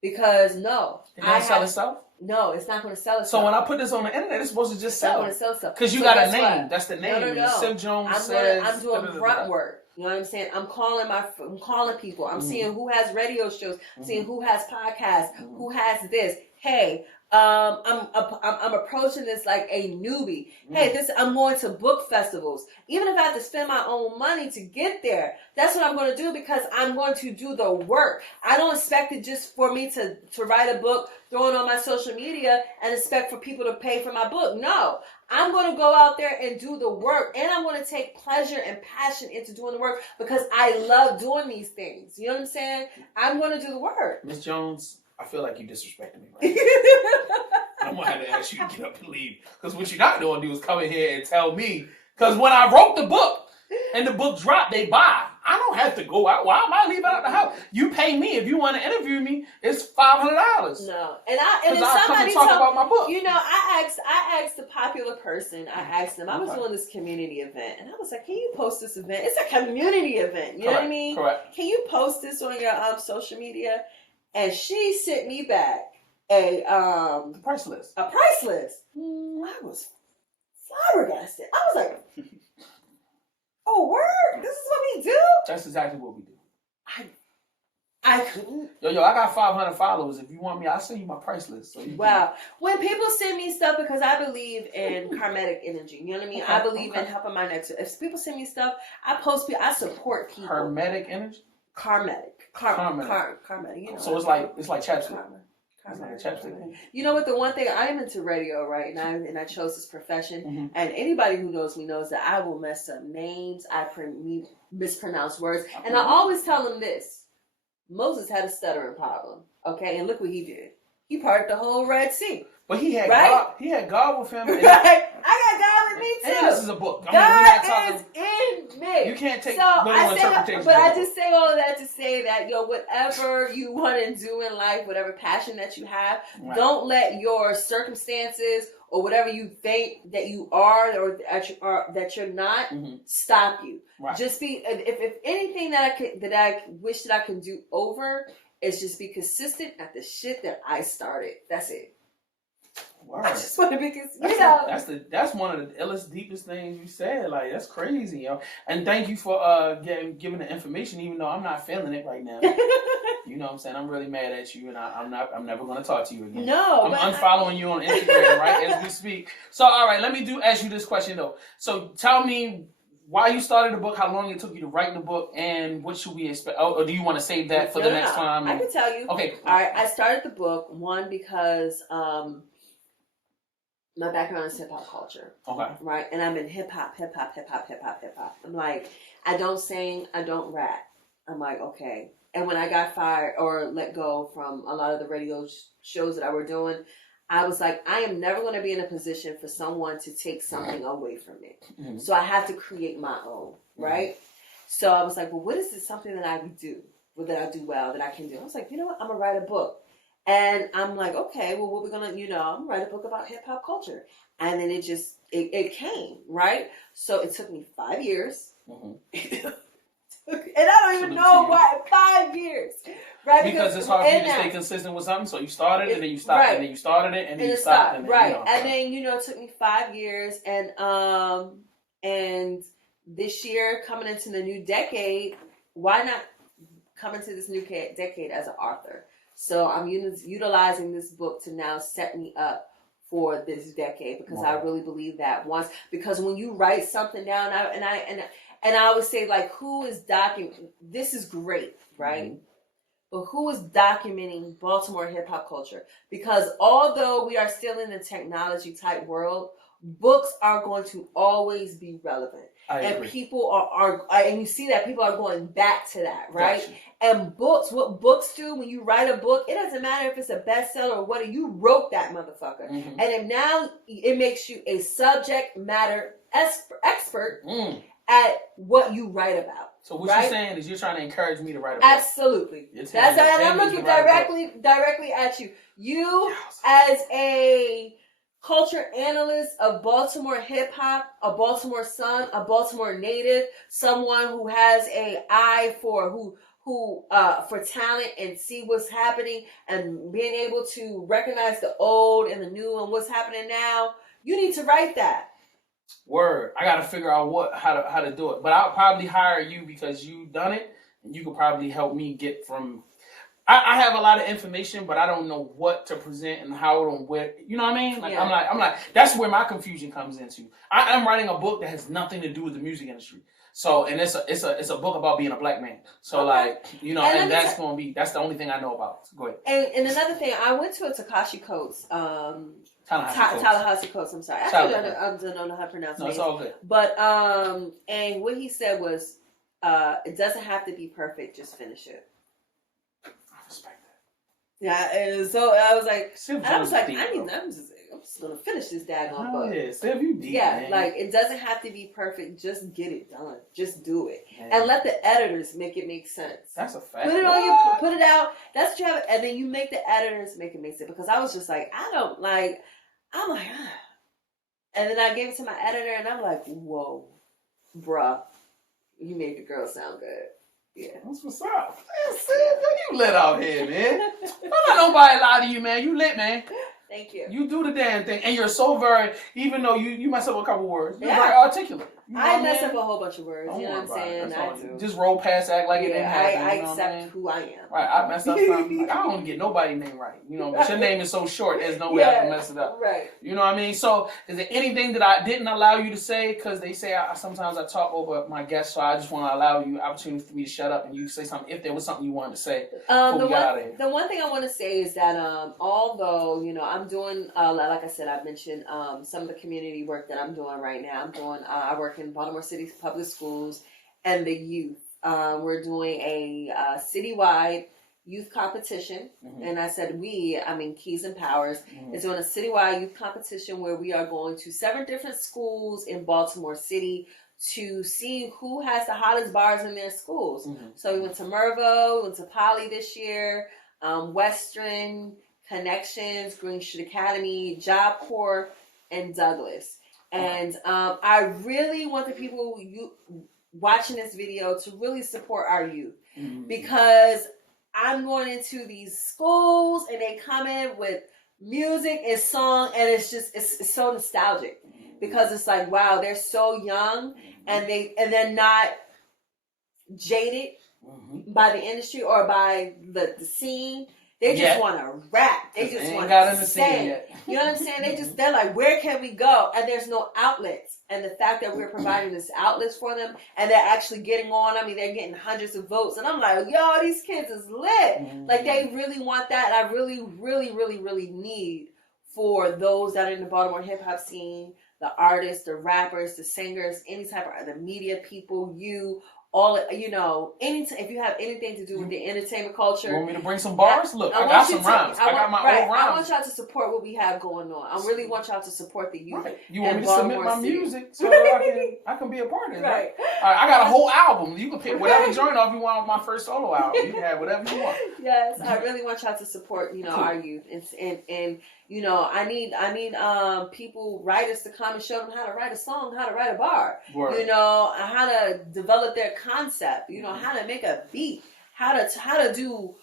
Because no. It doesn't sell itself? No, it's not going to sell itself. So when I put this on the internet, it's supposed to just sell. It's not going to sell itself. Because you got a name. That's the name. No. Civ Jones I'm doing grunt work. You know what I'm saying? I'm calling people. I'm seeing who has radio shows. I'm seeing who has podcasts. Who has this. Hey, I'm approaching this like a newbie. Hey, I'm going to book festivals. Even if I have to spend my own money to get there, that's what I'm going to do because I'm going to do the work. I don't expect it just for me to write a book, throw it on my social media, and expect for people to pay for my book. No, I'm going to go out there and do the work, and I'm going to take pleasure and passion into doing the work because I love doing these things. You know what I'm saying? I'm going to do the work. Ms. Jones, I feel like you disrespecting me right now. I'm going to have to ask you to get up and leave. Because what you're not going to do is come in here and tell me. Because when I wrote the book and the book dropped, they buy. I don't have to go out. Why am I leaving out the house? You pay me. If you want to interview me, it's $500. No. And then I'll somebody come talk about my book. You know, I asked a popular person, I asked them, I was doing this community event. And I was like, can you post this event? It's a community event. You know what I mean? Correct. Can you post this on your social media? And she sent me back a price list. A price list. I was flabbergasted. I was like, oh, word? This is what we do? That's exactly what we do. I couldn't. Yo, I got 500 followers. If you want me, I'll send you my price list. So wow. When people send me stuff, because I believe in karmatic energy, you know what I mean? Okay, I believe in helping my next. If people send me stuff, I support people. Hermetic energy? Karmatic. Karmatic. You know, so it's like chapstick. You know what? The one thing I am into radio, right? And I chose this profession. And anybody who knows me knows that I will mess up names. I mispronounce words, and I always tell them this: Moses had a stuttering problem. Okay, and look what he did. He parted the whole Red Sea. But he had God. He had God with him. Right? I got God with me too. And this is a book. God is in me. You can't take literal interpretation. But I just say all of that to say that whatever you want to do in life, whatever passion that you have, don't let your circumstances or whatever you think that you are or that you're not stop you. Right. Just be. If anything that I wish that I can do over is just be consistent at the shit that I started. That's it. Word. I just want to be consistent. That's one of the illest, deepest things you said. Like, that's crazy, yo. And thank you for giving the information, even though I'm not feeling it right now. You know what I'm saying? I'm really mad at you, and I'm never going to talk to you again. No, I'm unfollowing you on Instagram right as we speak. So, all right, let me ask you this question though. So, tell me why you started the book, how long it took you to write the book, and what should we expect? Or do you want to save that for the next time? I can tell you. Okay. All right. I started the book because my background is hip hop culture. Okay. Right, and I'm in hip hop. I'm like, I don't sing, I don't rap. I'm like, okay. And when I got fired or let go from a lot of the radio shows that I were doing, I was like, I am never going to be in a position for someone to take something away from me. Mm-hmm. So I have to create my own, right? Mm-hmm. So I was like, well, what is this something that I do, that I do well, that I can do? I was like, you know what? I'm going to write a book. And I'm like, okay, well, what we're going to, I'm going to write a book about hip hop culture. And then it came, right? So it took me 5 years. Mm-hmm. And I don't even know why. 5 years. Right? Because it's hard for you to stay consistent with something. So you started and then you stopped. Right. And then you started it and then you stopped. And then, right. And then, it took me 5 years. And this year, coming into the new decade, why not come into this new decade as an author? So I'm utilizing this book to now set me up for this decade because I really believe that because when you write something down, and I always say, like, who is documenting? This is great, right? Mm-hmm. But who is documenting Baltimore hip hop culture? Because although we are still in a technology type world, books are going to always be relevant. I agree. People are and you see that people are going back to that, right? Gotcha. And what books do when you write a book, it doesn't matter if it's a bestseller or what, you wrote that motherfucker. Mm-hmm. And now it makes you a subject matter expert at what you write about. So what you're saying is you're trying to encourage me to write a book. Absolutely. That's I'm looking directly at you. You as a culture analyst of Baltimore hip hop, a Baltimore son, a Baltimore native, someone who has a eye for for talent and see what's happening and being able to recognize the old and the new and what's happening now. You need to write that. Word. I got to figure out how to do it. But I'll probably hire you because you've done it and you could probably help me get from. I have a lot of information, but I don't know what to present and how and where. You know what I mean? Like I'm like that's where my confusion comes into. I'm writing a book that has nothing to do with the music industry. So and it's a book about being a black man. So like and that's that's the only thing I know about. So go ahead. And another thing, I went to a Takashi Coates. Tallahassee Coates. I'm sorry. Actually, I don't know how to pronounce it. No, it's all good. But and what he said was, it doesn't have to be perfect. Just finish it. I respect that. Yeah, and so I was like, I'm just gonna finish this daggone book. Yeah, Civ, you deep, man. Like it doesn't have to be perfect. Just get it done. Just do it, and let the editors make it make sense. That's a fact. Put it put it out. That's what you have, and then you make the editors make it make sense. Because I was just like, I'm like, and then I gave it to my editor, and I'm like, whoa, bruh, you made the girl sound good. Yeah. That's what's up. You lit out here, man. Don't let nobody lie to you, man. You lit, man. Thank you. You do the damn thing. And you're so very, even though you mess up a couple words, you're very articulate. You know I mess up a whole bunch of words. You know what I'm saying? I do. Just roll past, act like it didn't happen. I accept who I am. Right. I messed up something. Like, I don't get nobody's name right. But your name is so short, there's no way I can mess it up. Right. You know what I mean? So, is there anything that I didn't allow you to say? Because they say sometimes I talk over my guests, so I just want to allow you opportunity for me to shut up and you say something if there was something you wanted to say before we got out of here. The one thing I want to say is that although, I'm doing, like I said, I've mentioned some of the community work that I'm doing right now. I work in Baltimore City Public Schools and the youth. We're doing a citywide youth competition. Mm-hmm. And I said Keys and Powers is doing a citywide youth competition where we are going to 7 different schools in Baltimore City to see who has the hottest bars in their schools. Mm-hmm. So we went to Mervo, we went to Poly this year, Western, Connections, Green Street Academy, Job Corps, and Douglas. And I really want the people watching this video to really support our youth because I'm going into these schools and they come in with music and song and it's so nostalgic because it's like, wow, they're so young and they're not jaded by the industry or by the scene. They just want to rap. They just want to sing. You know what I'm saying? They're like, where can we go? And there's no outlets. And the fact that we're providing this outlets for them and they're actually getting on. They're getting hundreds of votes. And I'm like, yo, these kids is lit. Mm-hmm. Like, they really want that. And I really, really, really, really need for those that are in the Baltimore hip hop scene, the artists, the rappers, the singers, any type of the media people, if you have anything to do with the entertainment culture. You want me to bring some bars? Look, I got some rhymes. I got my own rhymes. I want y'all to support what we have going on. I really want y'all to support the youth. Right. You want me to submit my music so I can be a part of it, right? I got a whole album. You can pick whatever joint off you want on my first solo album. You can have whatever you want. Yes, I really want y'all to support, our youth. And I need people, writers to come and show them how to write a song, how to write a bar. Word. How to develop their concept, how to make a beat, how to do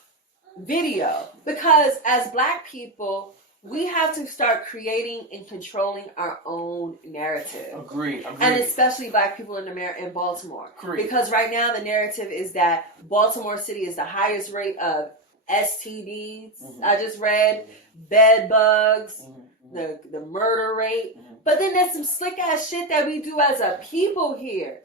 video. Because as Black people, we have to start creating and controlling our own narrative. Agreed. And especially Black people in Baltimore. Agreed. Because right now the narrative is that Baltimore City is the highest rate of STDs. I just read bed bugs, the murder rate. But then there's some slick ass shit that we do as a people here.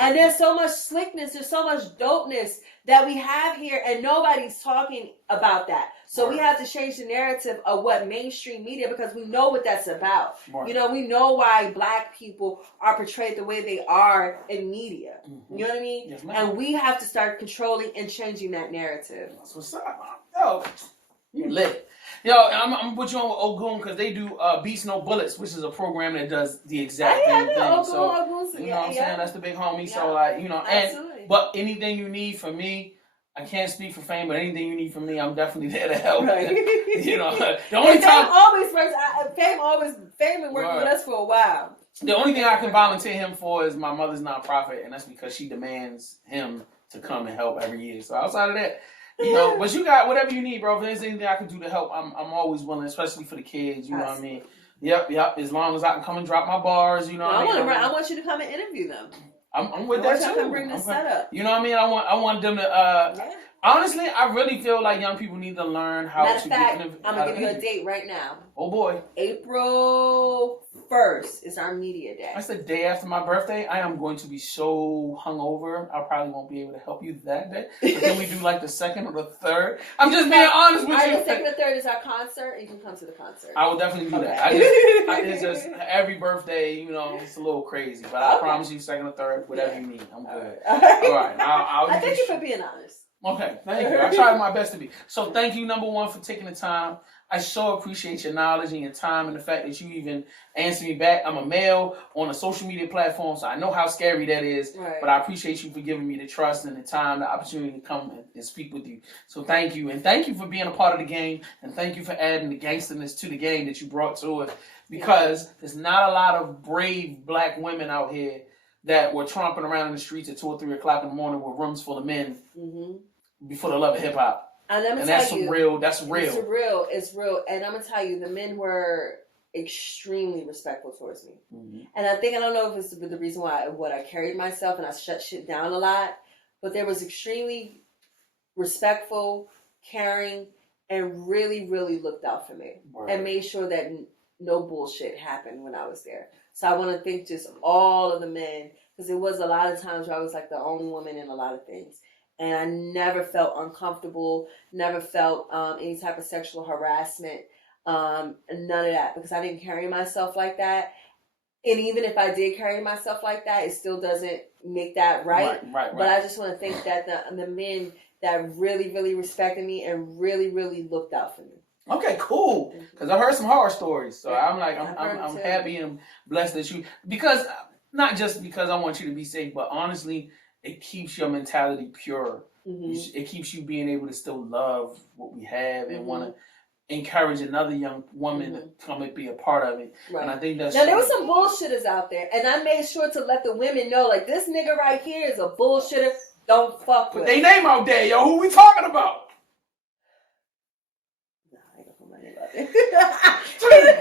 And there's so much slickness, there's so much dopeness that we have here, and nobody's talking about that. So we have to change the narrative of what mainstream media, because we know what that's about. We know why Black people are portrayed the way they are in media. You know what I mean? Yes, and we have to start controlling and changing that narrative. That's what's up. Yo, you lit. Yo, I'm gonna put you on with Ogun because they do Beats No Bullets, which is a program that does the exact same thing. Ogun, so you know what I'm saying? That's the big homie. Yeah. So Absolutely. But anything you need from me, I can't speak for Fame, but anything you need from me, I'm definitely there to help. Right. The only time Fame been working with us for a while. The only thing I can volunteer him for is my mother's nonprofit, and that's because she demands him to come and help every year. So outside of that. But you got whatever you need, bro. If there's anything I can do to help, I'm always willing, especially for the kids. You know what I mean? Yep. As long as I can come and drop my bars, I want you to come and interview them. I'm with that too. Bring this setup. You know what I mean? I want them to Honestly, I really feel like young people need to learn how Matter of to fact, get I'm going to give you a date right now. Oh, boy. April 1st is our media day. That's the day after my birthday. I am going to be so hungover, I probably won't be able to help you that day. But then we do like the 2nd or the 3rd. I'm just being honest with you. The 2nd or 3rd is our concert. You can come to the concert. I will definitely do that. It's just every birthday, it's a little crazy. But I promise you, 2nd or 3rd, whatever you need. I'm good. All right. I thank you for being honest. Okay, thank you. I tried my best to be. So thank you, number one, for taking the time. I so appreciate your knowledge and your time and the fact that you even answer me back. I'm a male on a social media platform, so I know how scary that is. Right. But I appreciate you for giving me the trust and the time, the opportunity to come and speak with you. So thank you. And thank you for being a part of the game. And thank you for adding the gangsterness to the game that you brought to it. Because there's not a lot of brave black women out here that were tromping around in the streets at 2 or 3 o'clock in the morning with rooms full of men before the love of hip hop. And that's real. That's real. It's real. And I'm gonna tell you, the men were extremely respectful towards me. Mm-hmm. And I don't know if it's the reason why I carried myself and I shut shit down a lot, but there was extremely respectful, caring, and really, really looked out for me and made sure that no bullshit happened when I was there. So I want to thank just all of the men, because it was a lot of times where I was like the only woman in a lot of things. And I never felt uncomfortable, never felt any type of sexual harassment, none of that, because I didn't carry myself like that. And even if I did carry myself like that, it still doesn't make that right. But I just want to thank that the men that really, really respected me and really, really looked out for me. Okay, cool. Because I heard some horror stories, so I'm happy and blessed that you, because not just because I want you to be safe, but honestly, it keeps your mentality pure. Mm-hmm. It keeps you being able to still love what we have and want to encourage another young woman to come and be a part of it. Right. And I think that's... Now, there were some bullshitters out there, and I made sure to let the women know, like, this nigga right here is a bullshitter. Don't fuck with him. Put their name out there, yo. Who we talking about? Nah, I ain't gonna put my name out there.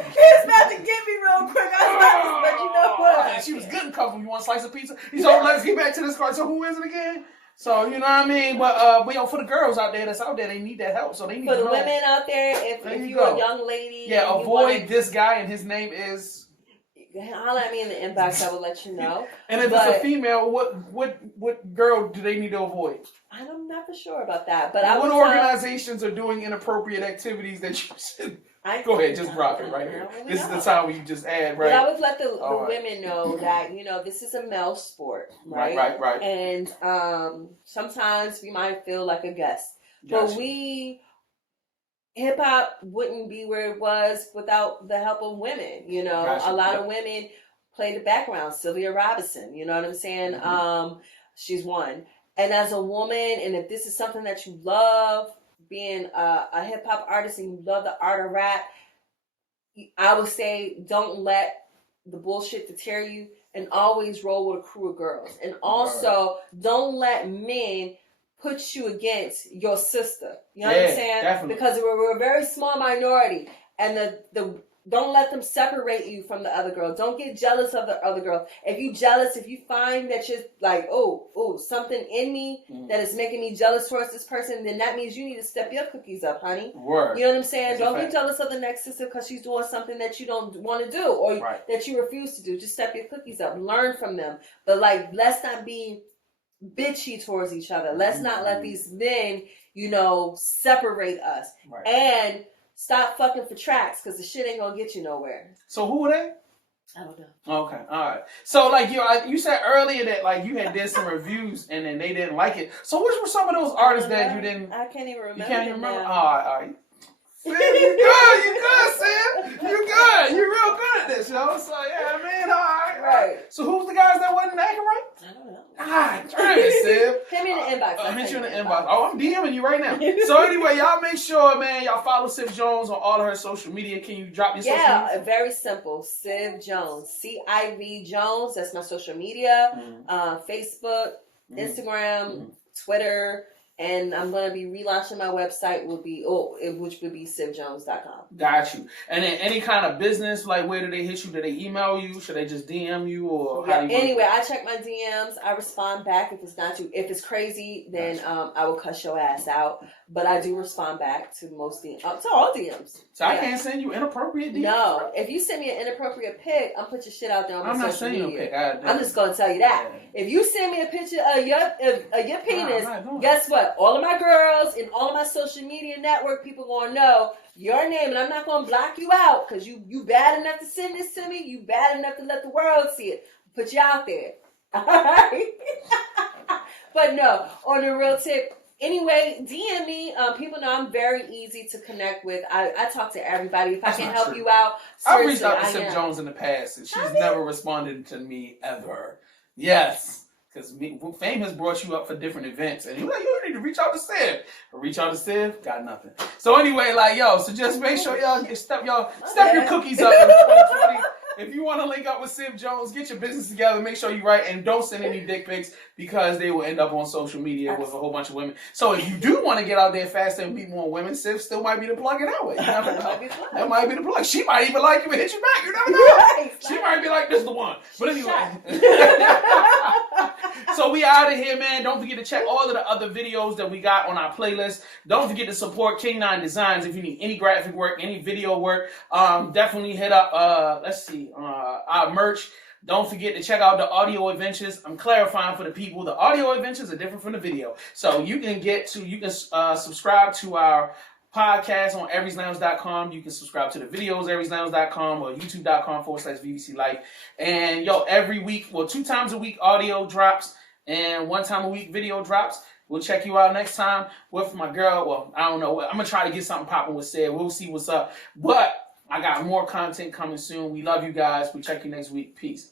He's about to get me real quick. But you know what? She was good and comfortable. You want a slice of pizza? He's like, let's get back to this card. So who is it again? So, you know what I mean? But for the girls out there that's out there, they need that help. So they need for the women out there, if you're a young lady. Yeah, avoid this guy, and his name is... Holler at me in the inbox, I will let you know. And if it's a female, what girl do they need to avoid? I'm not for sure about that. But what organizations are doing inappropriate activities that you should... Go ahead, just drop it right here. This is the time where you just add, right? But I would let the women know that, this is a male sport, right? Right. And sometimes we might feel like a guest. Gotcha. But hip-hop wouldn't be where it was without the help of women, Gotcha. A lot of women play the background. Sylvia Robinson, you know what I'm saying? Mm-hmm. She's one. And as a woman, and if this is something that you love, being a hip-hop artist and you love the art of rap, I would say don't let the bullshit deter you and always roll with a crew of girls. And also, don't let men put you against your sister. You know what I'm saying? Definitely. Because we're a very small minority. And the don't let them separate you from the other girl. Don't get jealous of the other girl. If you jealous, if you find that you're like, oh, something in me that is making me jealous towards this person, then that means you need to step your cookies up, honey. Word. You know what I'm saying? Don't be jealous of the next sister because she's doing something that you don't want to do or that you refuse to do. Just step your cookies up. Learn from them. But let's not be bitchy towards each other. Let's not let these men, separate us. Right. And stop fucking for tracks because the shit ain't gonna get you nowhere. So who are they? I don't know. Okay, all right. So you said earlier that you had did some reviews and then they didn't like it. So which were some of those artists that you didn't? I can't even remember. You can't even remember? Now. All right. You good, Sam. You good. You're real good at this, yo. So yeah, man. All right. Right. So who's the guys that wasn't acting right? I don't know. Turn it, Sam. Hit me in the inbox. I'll hit you in the inbox. Oh, I'm DMing you right now. So anyway, y'all make sure, man, y'all follow Civ Jones on all of her social media. Can you drop your social media? Yeah, very simple. Civ Jones. CIV Jones. That's my social media. Facebook, Instagram, Twitter. And I'm going to be relaunching my website, which would be civjones.com. Got you. And then any kind of business, like where do they hit you? Do they email you? Should they just DM you? Or how do you anyway, I check my DMs. I respond back if it's not you. If it's crazy, then I will cuss your ass out. But I do respond back to most DMs, to all DMs. So I can't send you inappropriate DMs? No. If you send me an inappropriate pic, I'm put your shit out there on my social media. I'm not sending you a pic. I'm just going to tell you that. Yeah. If you send me a picture of your penis, guess what? All of my girls and all of my social media network people going to know your name, and I'm not going to block you out because you bad enough to send this to me. You bad enough to let the world see it. Put you out there. All right? But no, on the real tip, anyway, DM me. People know I'm very easy to connect with. I talk to everybody. If I can help you out, I've reached out to Civ Jones in the past, and she's never responded to me ever. Yes. Because fame has brought you up for different events. And you're like, you need to reach out to Civ. Reach out to Civ, got nothing. So anyway, so just make sure y'all step your cookies up in 2020. If you want to link up with Civ Jones, get your business together, make sure you write, and don't send any dick pics because they will end up on social media with a whole bunch of women. So if you do want to get out there faster and meet more women, Civ still might be the plug in that way. You never know. That might be the plug. She might even like you and hit you back. You never know. Right. She might be like, this is the one. But anyway. So we out of here, man. Don't forget to check all of the other videos that we got on our playlist. Don't forget to support King 9 Designs if you need any graphic work, any video work. Definitely hit up, our merch. Don't forget to check out the audio adventures. I'm clarifying for the people. The audio adventures are different from the video. So you can subscribe to our podcast on arieslounge.com. You can subscribe to the videos, arieslounge.com or youtube.com/VVC Life. And every week, 2 times a week audio drops and 1 time a week video drops. We'll check you out next time with my girl. Well, I don't know. I'm going to try to get something popping with Sid. We'll see what's up. But I got more content coming soon. We love you guys. We'll check you next week. Peace.